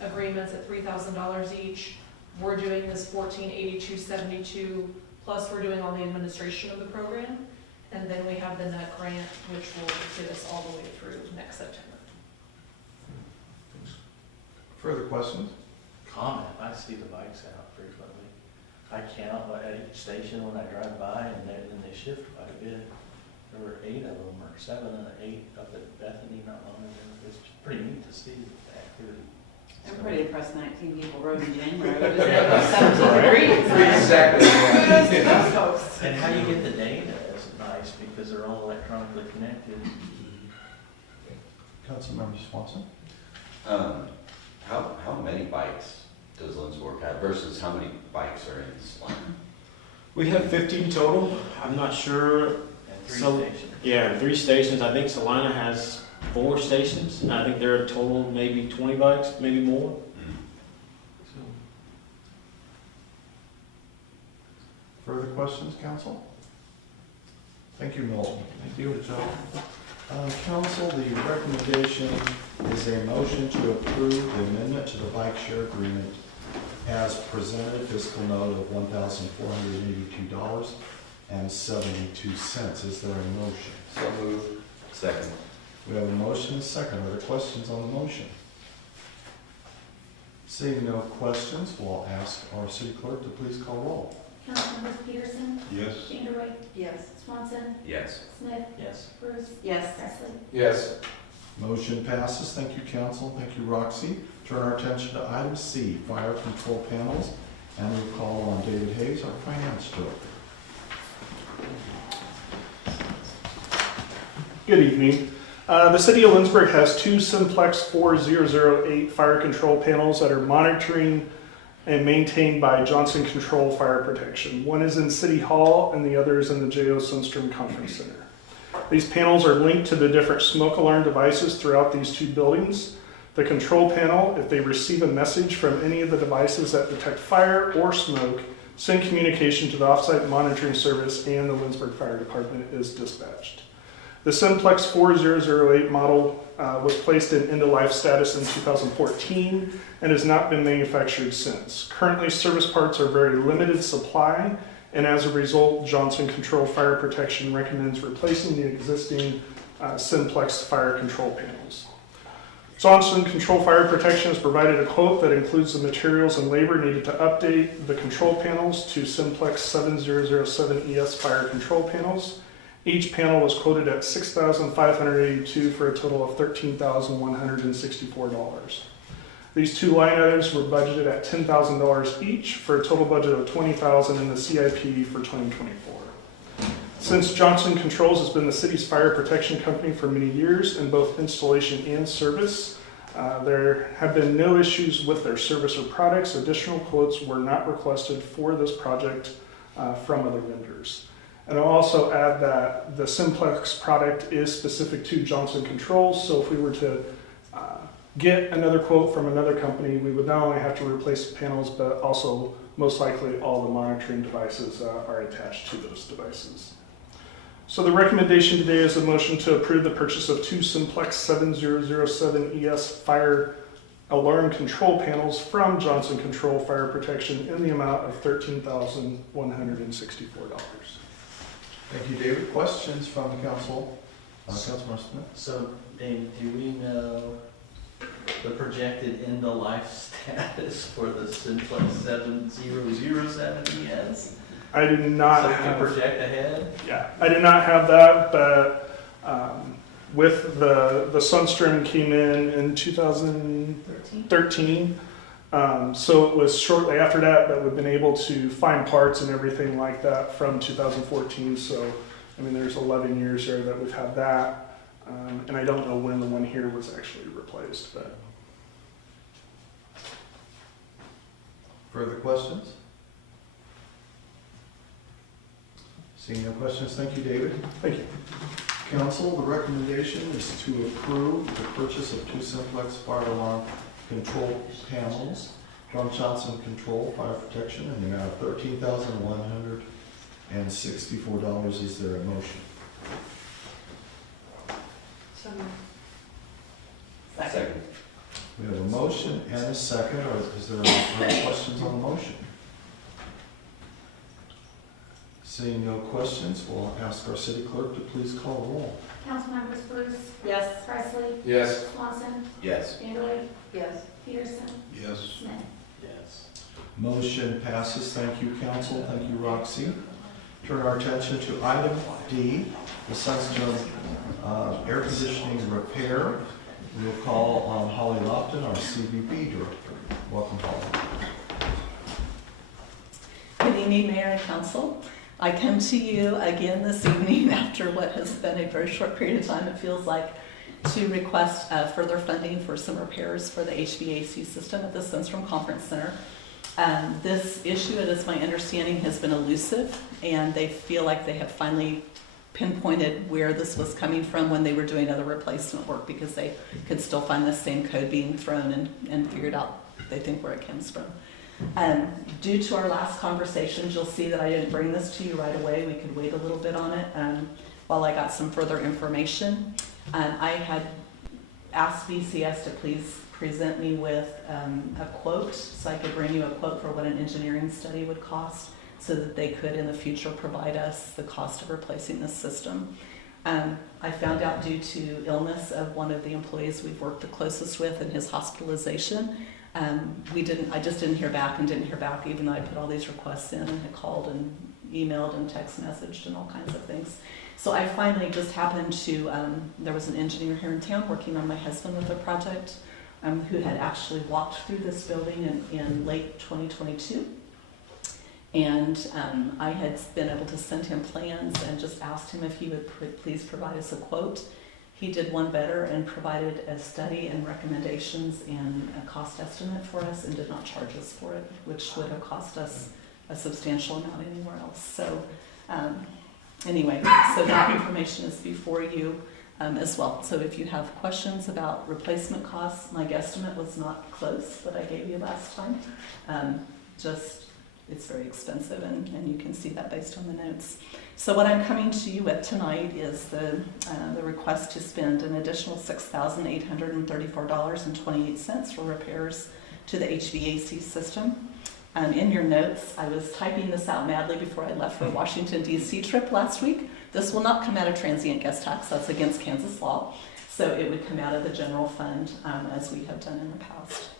agreements at $3,000 each. We're doing this $1,482.72, plus we're doing all the administration of the program, and then we have the net grant, which will get us all the way through next September. Further questions? Comment, I see the bikes out frequently. I count at each station when I drive by, and they shift quite a bit. There were 8 of them, or 7 and 8 up at Bethany not long ago. It's pretty neat to see the activity. I'm pretty impressed 19 people rode in January. It was like 17 degrees. Exactly. Kudos to those folks. And how you get the data is nice, because they're all electronically connected. Councilmember Swanson? How many bikes does Lindsborg have versus how many bikes are in Salina? We have 15 total. I'm not sure. And 3 stations. Yeah, 3 stations. I think Salina has 4 stations, and I think there are a total maybe 20 bikes, maybe more. So. Further questions, council? Thank you, Milton. Thank you. Good job. Council, the recommendation is a motion to approve the amendment to the bike share agreement as presented, fiscal note of $1,482.72. Is there a motion? So moved. Second. We have a motion and a second. Are there questions on the motion? Seeing no questions, we'll ask our city clerk to please call roll. Councilmembers Peterson, Yes. Vanderway, Yes. Swanson, Yes. Smith, Yes. Bruce, Yes. Presley. Yes. Motion passes. Thank you, council. Thank you, Roxy. Turn our attention to item C, fire control panels, and we call on David Hayes, our finance director. Good evening. The city of Lindsborg has 2 Simplex 4008 fire control panels that are monitoring and maintained by Johnson Control Fire Protection. One is in City Hall and the other is in the J.O. Sundstrom Conference Center. These panels are linked to the different smoke alarm devices throughout these 2 buildings. The control panel, if they receive a message from any of the devices that detect fire or smoke, send communication to the offsite monitoring service, and the Lindsborg Fire Department is dispatched. The Simplex 4008 model was placed in end-of-life status in 2014 and has not been manufactured since. Currently, service parts are very limited supply, and as a result, Johnson Control Fire Protection recommends replacing the existing Simplex fire control panels. Johnson Control Fire Protection has provided a quote that includes the materials and labor needed to update the control panels to Simplex 7007 ES fire control panels. Each panel was quoted at $6,582 for a total of $13,164. These 2 line items were budgeted at $10,000 each for a total budget of $20,000 in the CIP for 2024. Since Johnson Controls has been the city's fire protection company for many years in both installation and service, there have been no issues with their service or products. Additional quotes were not requested for this project from other vendors. And I'll also add that the Simplex product is specific to Johnson Controls, so if we were to get another quote from another company, we would not only have to replace the panels, but also most likely all the monitoring devices are attached to those devices. So the recommendation today is a motion to approve the purchase of 2 Simplex 7007 ES fire alarm control panels from Johnson Control Fire Protection in the amount of $13,164. Thank you, David. Questions from the council? Councilmember Smith? So, Dave, do we know the projected end-of-life status for the Simplex 7007 ES? I do not So we have, project ahead? yeah, I do not have that, but with the Sunstream came in 2013. So it was shortly after that we've been able to find parts and everything like that from 2014. So, I mean, there's 11 years there that we've had that. And I don't know when the one here was actually replaced, but. Further questions? Seeing no questions, thank you, David. Thank you. Council, the recommendation is to approve the purchase of 2 Simplex fire alarm control panels from Johnson Control Fire Protection in the amount of $13,164. Is there a motion? So, Second. We have a motion and a second. Or is there any questions on the motion? Seeing no questions, we'll ask our city clerk to please call the roll. Councilmembers Bruce, Yes. Presley, Yes. Swanson, Yes. Vanderleip, yes. Peterson, Yes. Smith. Yes. Motion passes. Thank you, council. Thank you, Roxy. Turn our attention to item D, the Sunstone air conditioning repair. We'll call on Holly Lofton, our CVB director. Welcome, Holly. Good evening, Mayor and Council. I come to you again this evening after what has been a very short period of time, it feels like, to request further funding for some repairs for the HVAC system at the Sunstrom Conference Center. This issue, it is my understanding, has been elusive, and they feel like they have finally pinpointed where this was coming from when they were doing other replacement work, because they could still find the same code being thrown and figured out, they think, where it comes from. Due to our last conversations, you'll see that I didn't bring this to you right away. We could wait a little bit on it while I got some further information. I had asked BCS to please present me with a quote, so I could bring you a quote for what an engineering study would cost, so that they could in the future provide us the cost of replacing this system. I found out, due to illness of one of the employees we've worked the closest with and his hospitalization, I just didn't hear back, even though I put all these requests in and had called and emailed and text messaged and all kinds of things. So I finally just happened to, there was an engineer here in town working on my husband with a project, who had actually walked through this building in late 2022. And I had been able to send him plans and just asked him if he would please provide us a quote. He did one better and provided a study and recommendations and a cost estimate for us, and did not charge us for it, which would have cost us a substantial amount anywhere else. So anyway, so that information is before you as well. So if you have questions about replacement costs, my guesstimate was not close that I gave you last time. It's very expensive, and you can see that based on the notes. So what I'm coming to you with tonight is the request to spend an additional $6,834.28 for repairs to the HVAC system. In your notes, I was typing this out madly before I left for a Washington, D.C. trip last week. This will not come out of transient guest tax. That's against Kansas law. So it would come out of the general fund, as we have done in the past.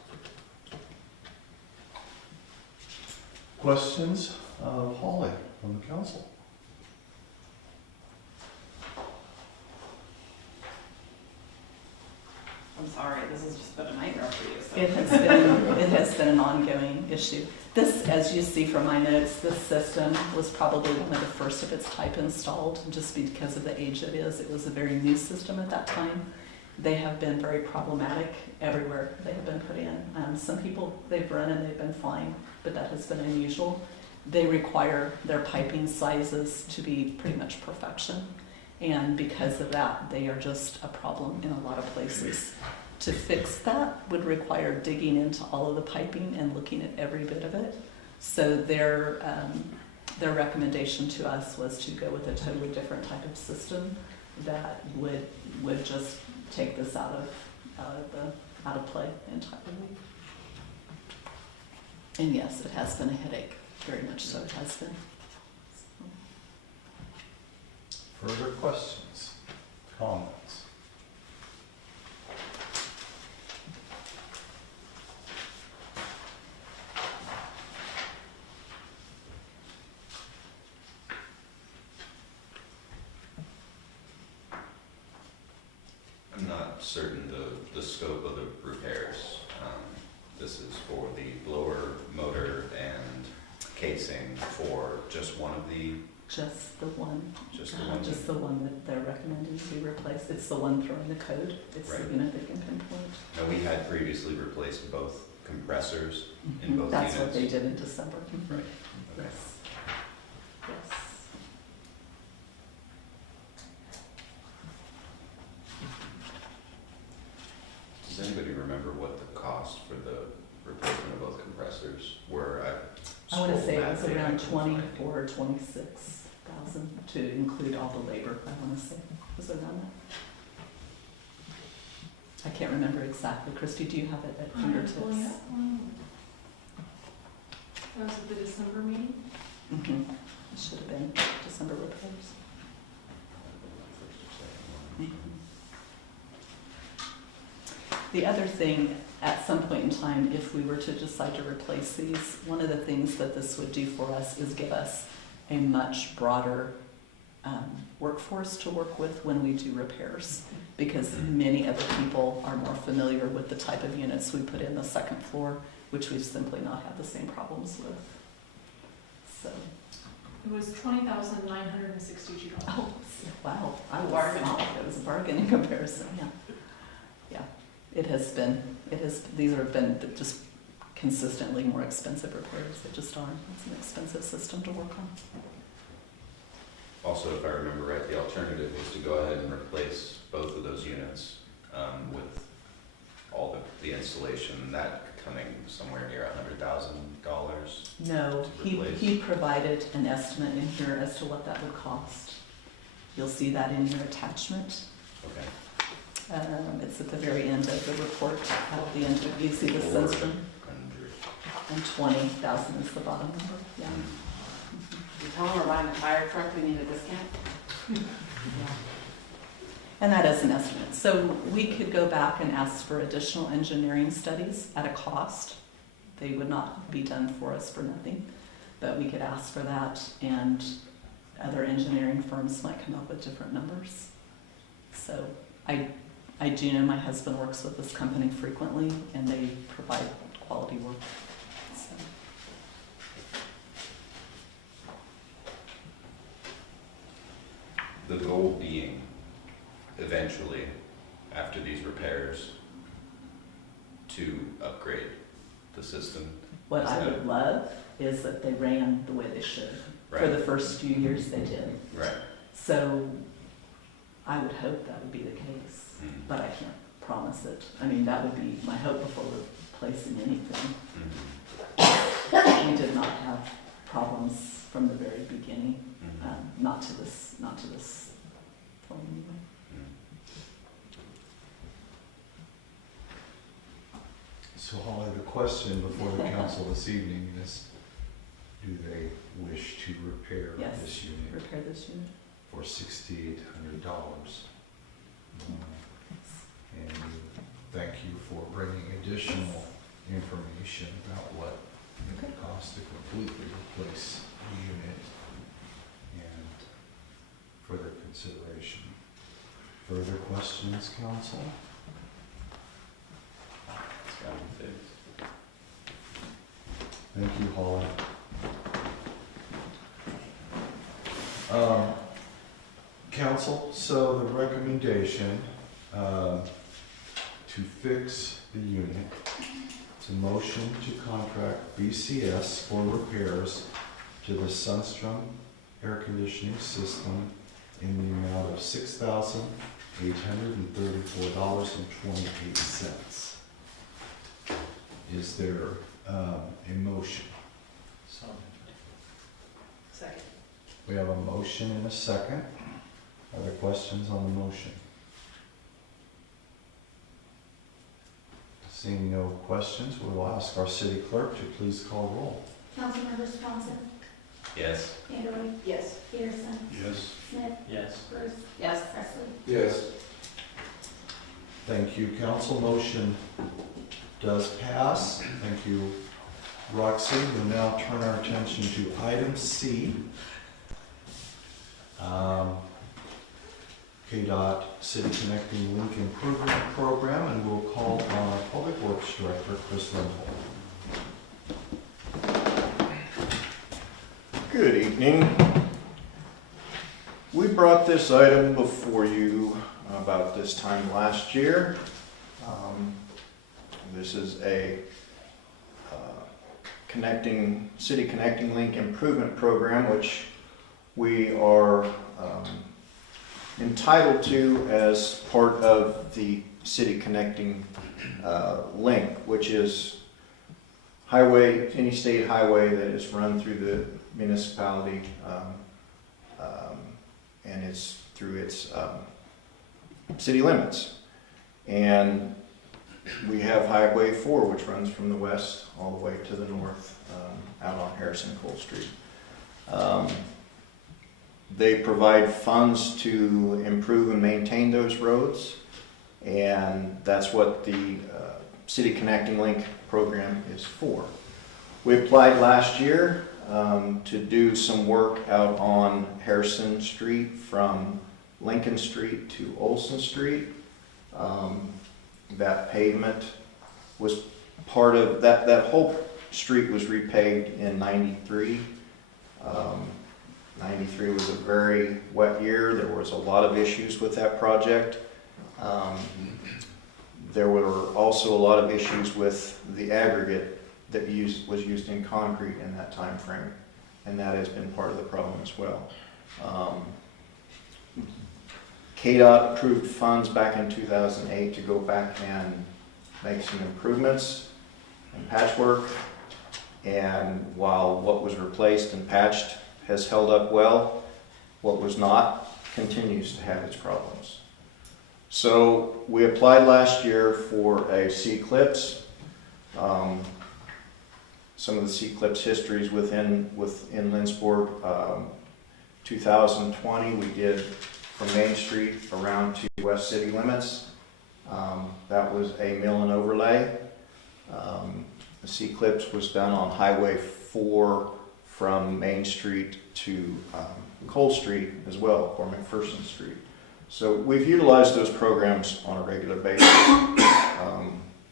Questions of Holly from the council? I'm sorry, this has just been a nightmare for you, so. It has been an ongoing issue. This, as you see from my notes, this system was probably one of the first of its type installed, just because of the age it is. It was a very new system at that time. They have been very problematic everywhere they have been put in. Some people, they've run and they've been fine, but that has been unusual. They require their piping sizes to be pretty much perfection. And because of that, they are just a problem in a lot of places. To fix that would require digging into all of the piping and looking at every bit of it. So their recommendation to us was to go with a totally different type of system that would just take this out of play entirely. And yes, it has been a headache, very much so it has been. Further questions, comments? I'm not certain the scope of the repairs. This is for the blower, motor, and casing for just one of the... Just the one. Just the one. Just the one that they're recommending to be replaced. It's the one throwing the code. It's Right. the unit they can pinpoint. Now, we had previously replaced both compressors in both That's units. what they did in December. Right. Okay. Yes. Yes. Does anybody remember what the cost for the replacement of both compressors were? I want to say it was scrolled back around and I couldn't find it. 24 or 26,000 to include all the labor. I want to say was it around that. I can't remember exactly. Christy, do you have it at fingertips? That was at the December meeting? Mm-hmm. It should have been December repairs. The other thing, at some point in time, if we were to decide to replace these, one of the things that this would do for us is give us a much broader workforce to work with when we do repairs, because many other people are more familiar with the type of units we put in the second floor, which we've simply not had the same problems with. So. It was $20,962. Oh, wow. I was Bargain. It was a bargain in comparison, yeah. Yeah. These have been just consistently more expensive repairs. They just are. It's an expensive system to work on. Also, if I remember right, the alternative was to go ahead and replace both of those units with all the installation, that coming somewhere near $100,000. No, to replace. he provided an estimate in here as to what that would cost. You'll see that in your attachment. Okay. It's at the very end of the report. At the end, you see the Sunstrom, 400. and 20,000 is the bottom number. Yeah. You tell them we're buying a fire truck, we need a discount? Yeah. And that is an estimate. So we could go back and ask for additional engineering studies at a cost. They would not be done for us for nothing, but we could ask for that, and other engineering firms might come up with different numbers. So I do know my husband works with this company frequently, and they provide quality work. So. The goal being, eventually, after these repairs, to upgrade the system. What Is I that- would love is that they ran the way they should. For Right. the first few years they did. Right. So I would hope that would be the case, Mhm. but I can't promise it. I mean, that would be my hope before replacing anything. Mhm. We did not have problems from the very beginning, Mhm. not to this point anyway. So Holly, the question before the council this evening is, do they wish to repair Yes, this unit repair this unit. for $6,800? And thank you for bringing additional information about what it would cost to completely replace the unit and further consideration. Further questions, council? Thank you, Holly. Council, so the recommendation to fix the unit, it's a motion to contract BCS for repairs to the Sunstrom air conditioning system in the amount of $6,834.28. Is there a motion? Second. We have a motion and a second. Are there questions on the motion? Seeing no questions, we'll ask our city clerk to please call roll. Councilmember Swanson, Yes. Vanderway, Yes. Peterson, Yes. Smith, Yes. Bruce, Yes. Presley. Yes. Thank you, council. Motion does pass. Thank you, Roxy. We'll now turn our attention to item C. KDOT City Connecting Link Improvement Program, and we'll call on our Public Works Director, Chris Lindsborg. Good evening. We brought this item before you about this time last year. This is a City Connecting Link Improvement Program, which we are entitled to as part of the City Connecting Link, which is any state highway that is run through the municipality, and it's through its city limits. And we have Highway 4, which runs from the west all the way to the north, out on Harrison Cole Street. They provide funds to improve and maintain those roads, and that's what the City Connecting Link program is for. We applied last year to do some work out on Harrison Street from Lincoln Street to Olson Street. That pavement was part of, that whole street was repaved in '93. 93 was a very wet year. There was a lot of issues with that project. There were also a lot of issues with the aggregate that was used in concrete in that time frame, and that has been part of the problem as well. KDOT approved funds back in 2008 to go back and make some improvements and patchwork, and while what was replaced and patched has held up well, what was not continues to have its problems. So we applied last year for a C-CLIPS. Some of the C-CLIPS histories within Lindsborg. 2020 we did from Main Street around to west city limits. That was a mill and overlay. The C-CLIPS was done on Highway 4 from Main Street to Cole Street as well, or McPherson Street. So we've utilized those programs on a regular basis.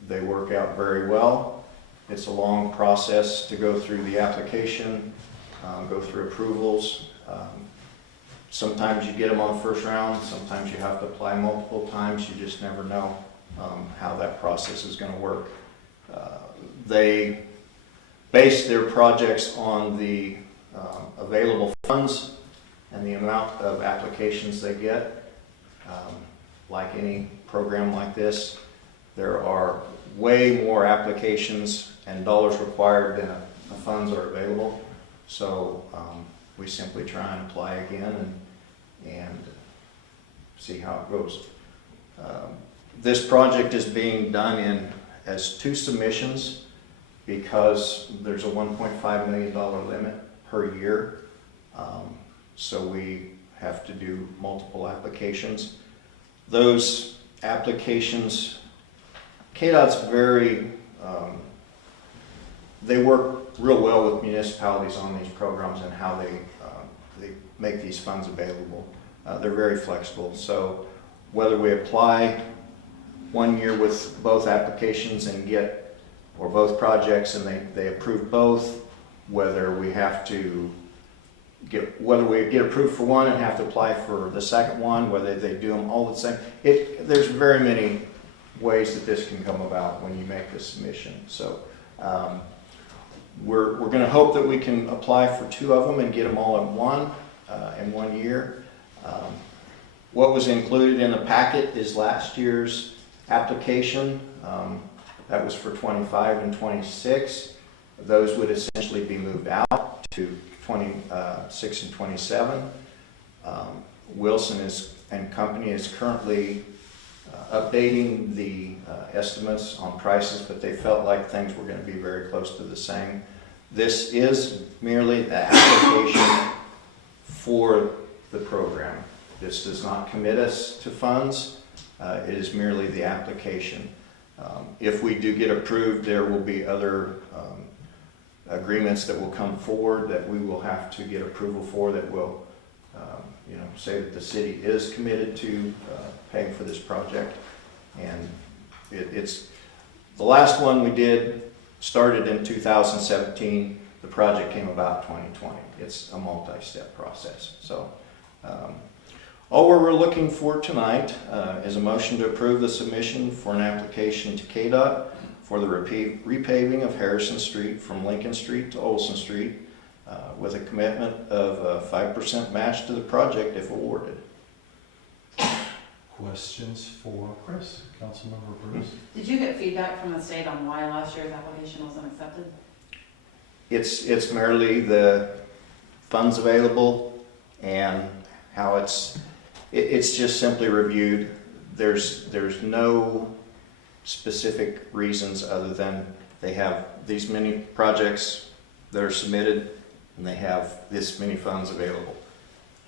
They work out very well. It's a long process to go through the application, go through approvals. Sometimes you get them on the first round, sometimes you have to apply multiple times. You just never know how that process is going to work. They base their projects on the available funds and the amount of applications they get. Like any program like this, there are way more applications and dollars required than the funds are available. So we simply try and apply again and see how it goes. This project is being done as 2 submissions because there's a $1.5 million limit per year. So we have to do multiple applications. Those applications, KDOT's they work real well with municipalities on these programs and how they make these funds available. They're very flexible. So whether we apply 1 year with both applications and get or both projects, and they approve both, whether we get approved for one and have to apply for the second one, whether they do them all the same. There's very many ways that this can come about when you make the submission. So we're going to hope that we can apply for two of them and get them all in 1 year. What was included in the packet is last year's application. That was for 25 and 26. Those would essentially be moved out to 26 and 27. Wilson and Company is currently updating the estimates on prices, but they felt like things were going to be very close to the same. This is merely the application for the program. This does not commit us to funds. It is merely the application. If we do get approved, there will be other agreements that will come forward that we will have to get approval for, that will say that the city is committed to paying for this project. And it's the last one we did started in 2017. The project came about 2020. It's a multi-step process. So all we're looking for tonight is a motion to approve the submission for an application to KDOT for the repaving of Harrison Street from Lincoln Street to Olson Street with a commitment of a 5% match to the project if awarded. Questions for Chris? Councilmember Bruce? Did you get feedback from the state on why last year's application wasn't accepted? It's merely the funds available and how it's just simply reviewed. There's no specific reasons other than they have these many projects that are submitted and they have this many funds available.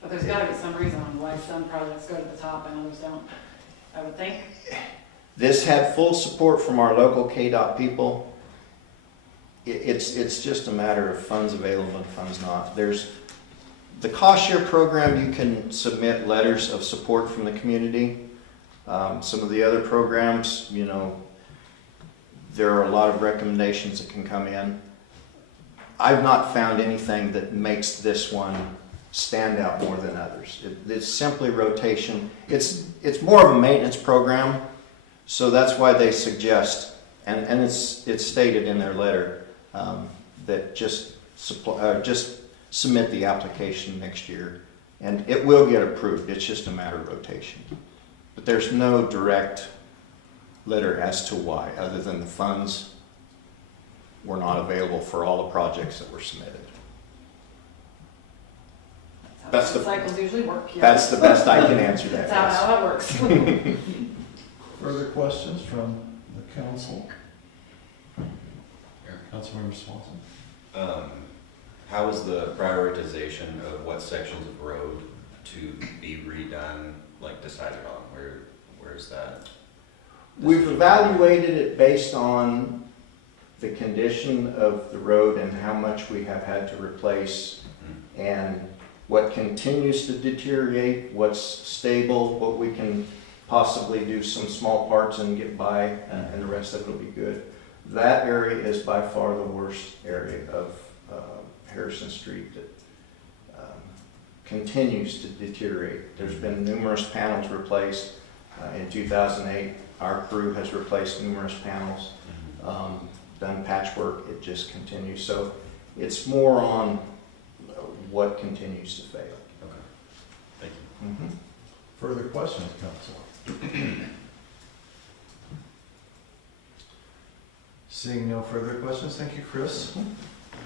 But there's got to be some reason on why some projects go to the top and others don't, I would think. This had full support from our local KDOT people. It's just a matter of funds available and funds not. There's the cost share program, you can submit letters of support from the community. Some of the other programs, there are a lot of recommendations that can come in. I've not found anything that makes this one stand out more than others. It's simply rotation. It's more of a maintenance program, so that's why they suggest, and it's stated in their letter, that just submit the application next year, and it will get approved. It's just a matter of rotation. But there's no direct letter as to why, other than the funds were not available for all the projects that were submitted. That's how cycles usually work. Yeah. That's the best I can answer that. That's how it works. Further questions from the council? Councilmember Swanson? How is the prioritization of what sections of road to be redone, decided on? Where is that? We've evaluated it based on the condition of the road and how much we have had to replace, and what continues to deteriorate, what's stable, what we can possibly do some small parts and get by, and the rest of it will be good. That area is by far the worst area of Harrison Street that continues to deteriorate. There's been numerous panels replaced. In 2008, our crew has replaced numerous panels, done patchwork. It just continues. So it's more on what continues to fail. Okay. Thank you. Further questions, council? Seeing no further questions, thank you, Chris,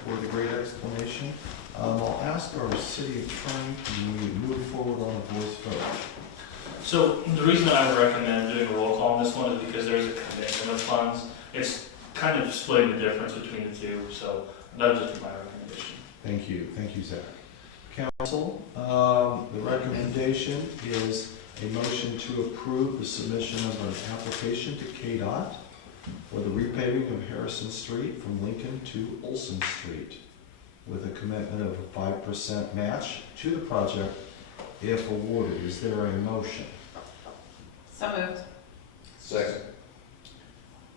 for the great explanation. I'll ask our city attorney, can we move forward on a voice vote? So the reason I would recommend doing a roll call on this one is because there's a commitment of funds. It's kind of splitting the difference between the two, so that would just be my recommendation. Thank you, Zach. Council, the recommendation is a motion to approve the submission of an application to KDOT for the repaving of Harrison Street from Lincoln to Olson Street with a commitment of a 5% match to the project if awarded. Is there a motion? So moved. Second.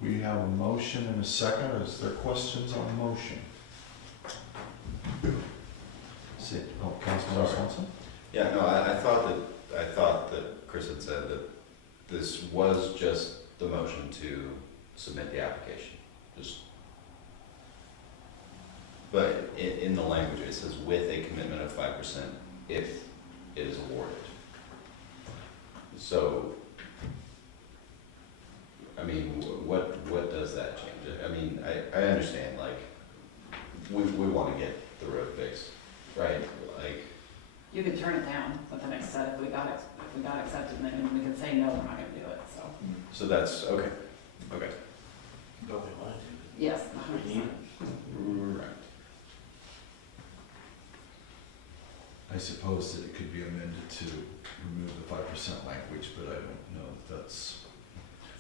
We have a motion and a second. Is there questions on the motion? Councilman Swanson? Yeah, no, I thought that Chris had said that this was just the motion to submit the application. But in the language, it says with a commitment of 5% if it is awarded. So, I mean, what does that change? I mean, I understand, like, we want to get the road fixed, right? Like, You could turn it down, what the next said, if we got accepted, then we could say, no, we're not gonna do it, so. so that's, okay. Yes. Right. I suppose that it could be amended to remove the 5% language, but I don't know if that's.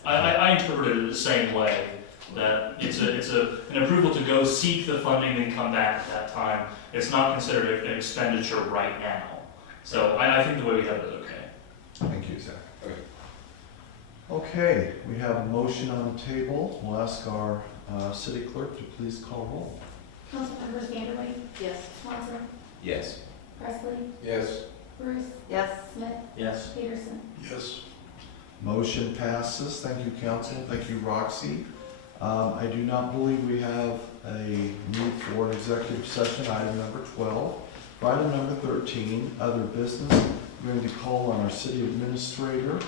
I interpret it the same way, that it's an approval to go seek the funding and come back at that time. It's not considered an expenditure right now. So I think the way we have it is okay. Thank you, Zach. Okay, we have a motion on the table. We'll ask our city clerk to please call roll. Councilmembers Vanderway, Yes. Swanson, Yes. Presley, Yes. Bruce, Yes. Smith, Yes. Peterson. Yes. Motion passes. Thank you, council. Thank you, Roxy. I do not believe we have a need for an executive session, item number 12. For item number 13, other business, I'm going to call on our city administrator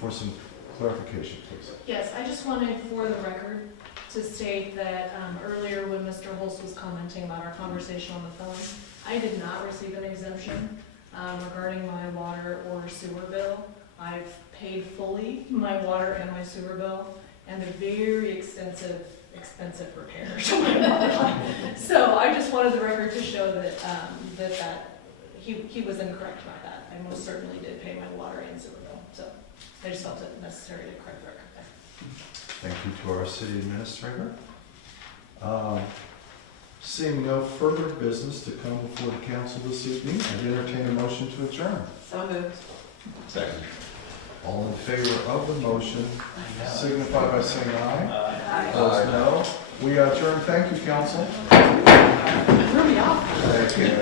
for some clarification, please. Yes, I just wanted for the record to state that earlier when Mr. Holst was commenting about our conversation on the phone, I did not receive an exemption regarding my water or sewer bill. I've paid fully my water and my sewer bill, and they're very expensive repairs on my water line. So I just wanted the record to show that he was incorrect about that. I most certainly did pay my water and sewer bill. So I just felt it necessary to correct the record there. Thank you to our city administrator. Seeing no further business to come before the council this evening, I'd entertain a motion to adjourn. So moved. Second. All in favor of the motion, signify by saying aye. Aye. Opposed, no. We adjourn. Thank you, council. Threw me off. Thank you.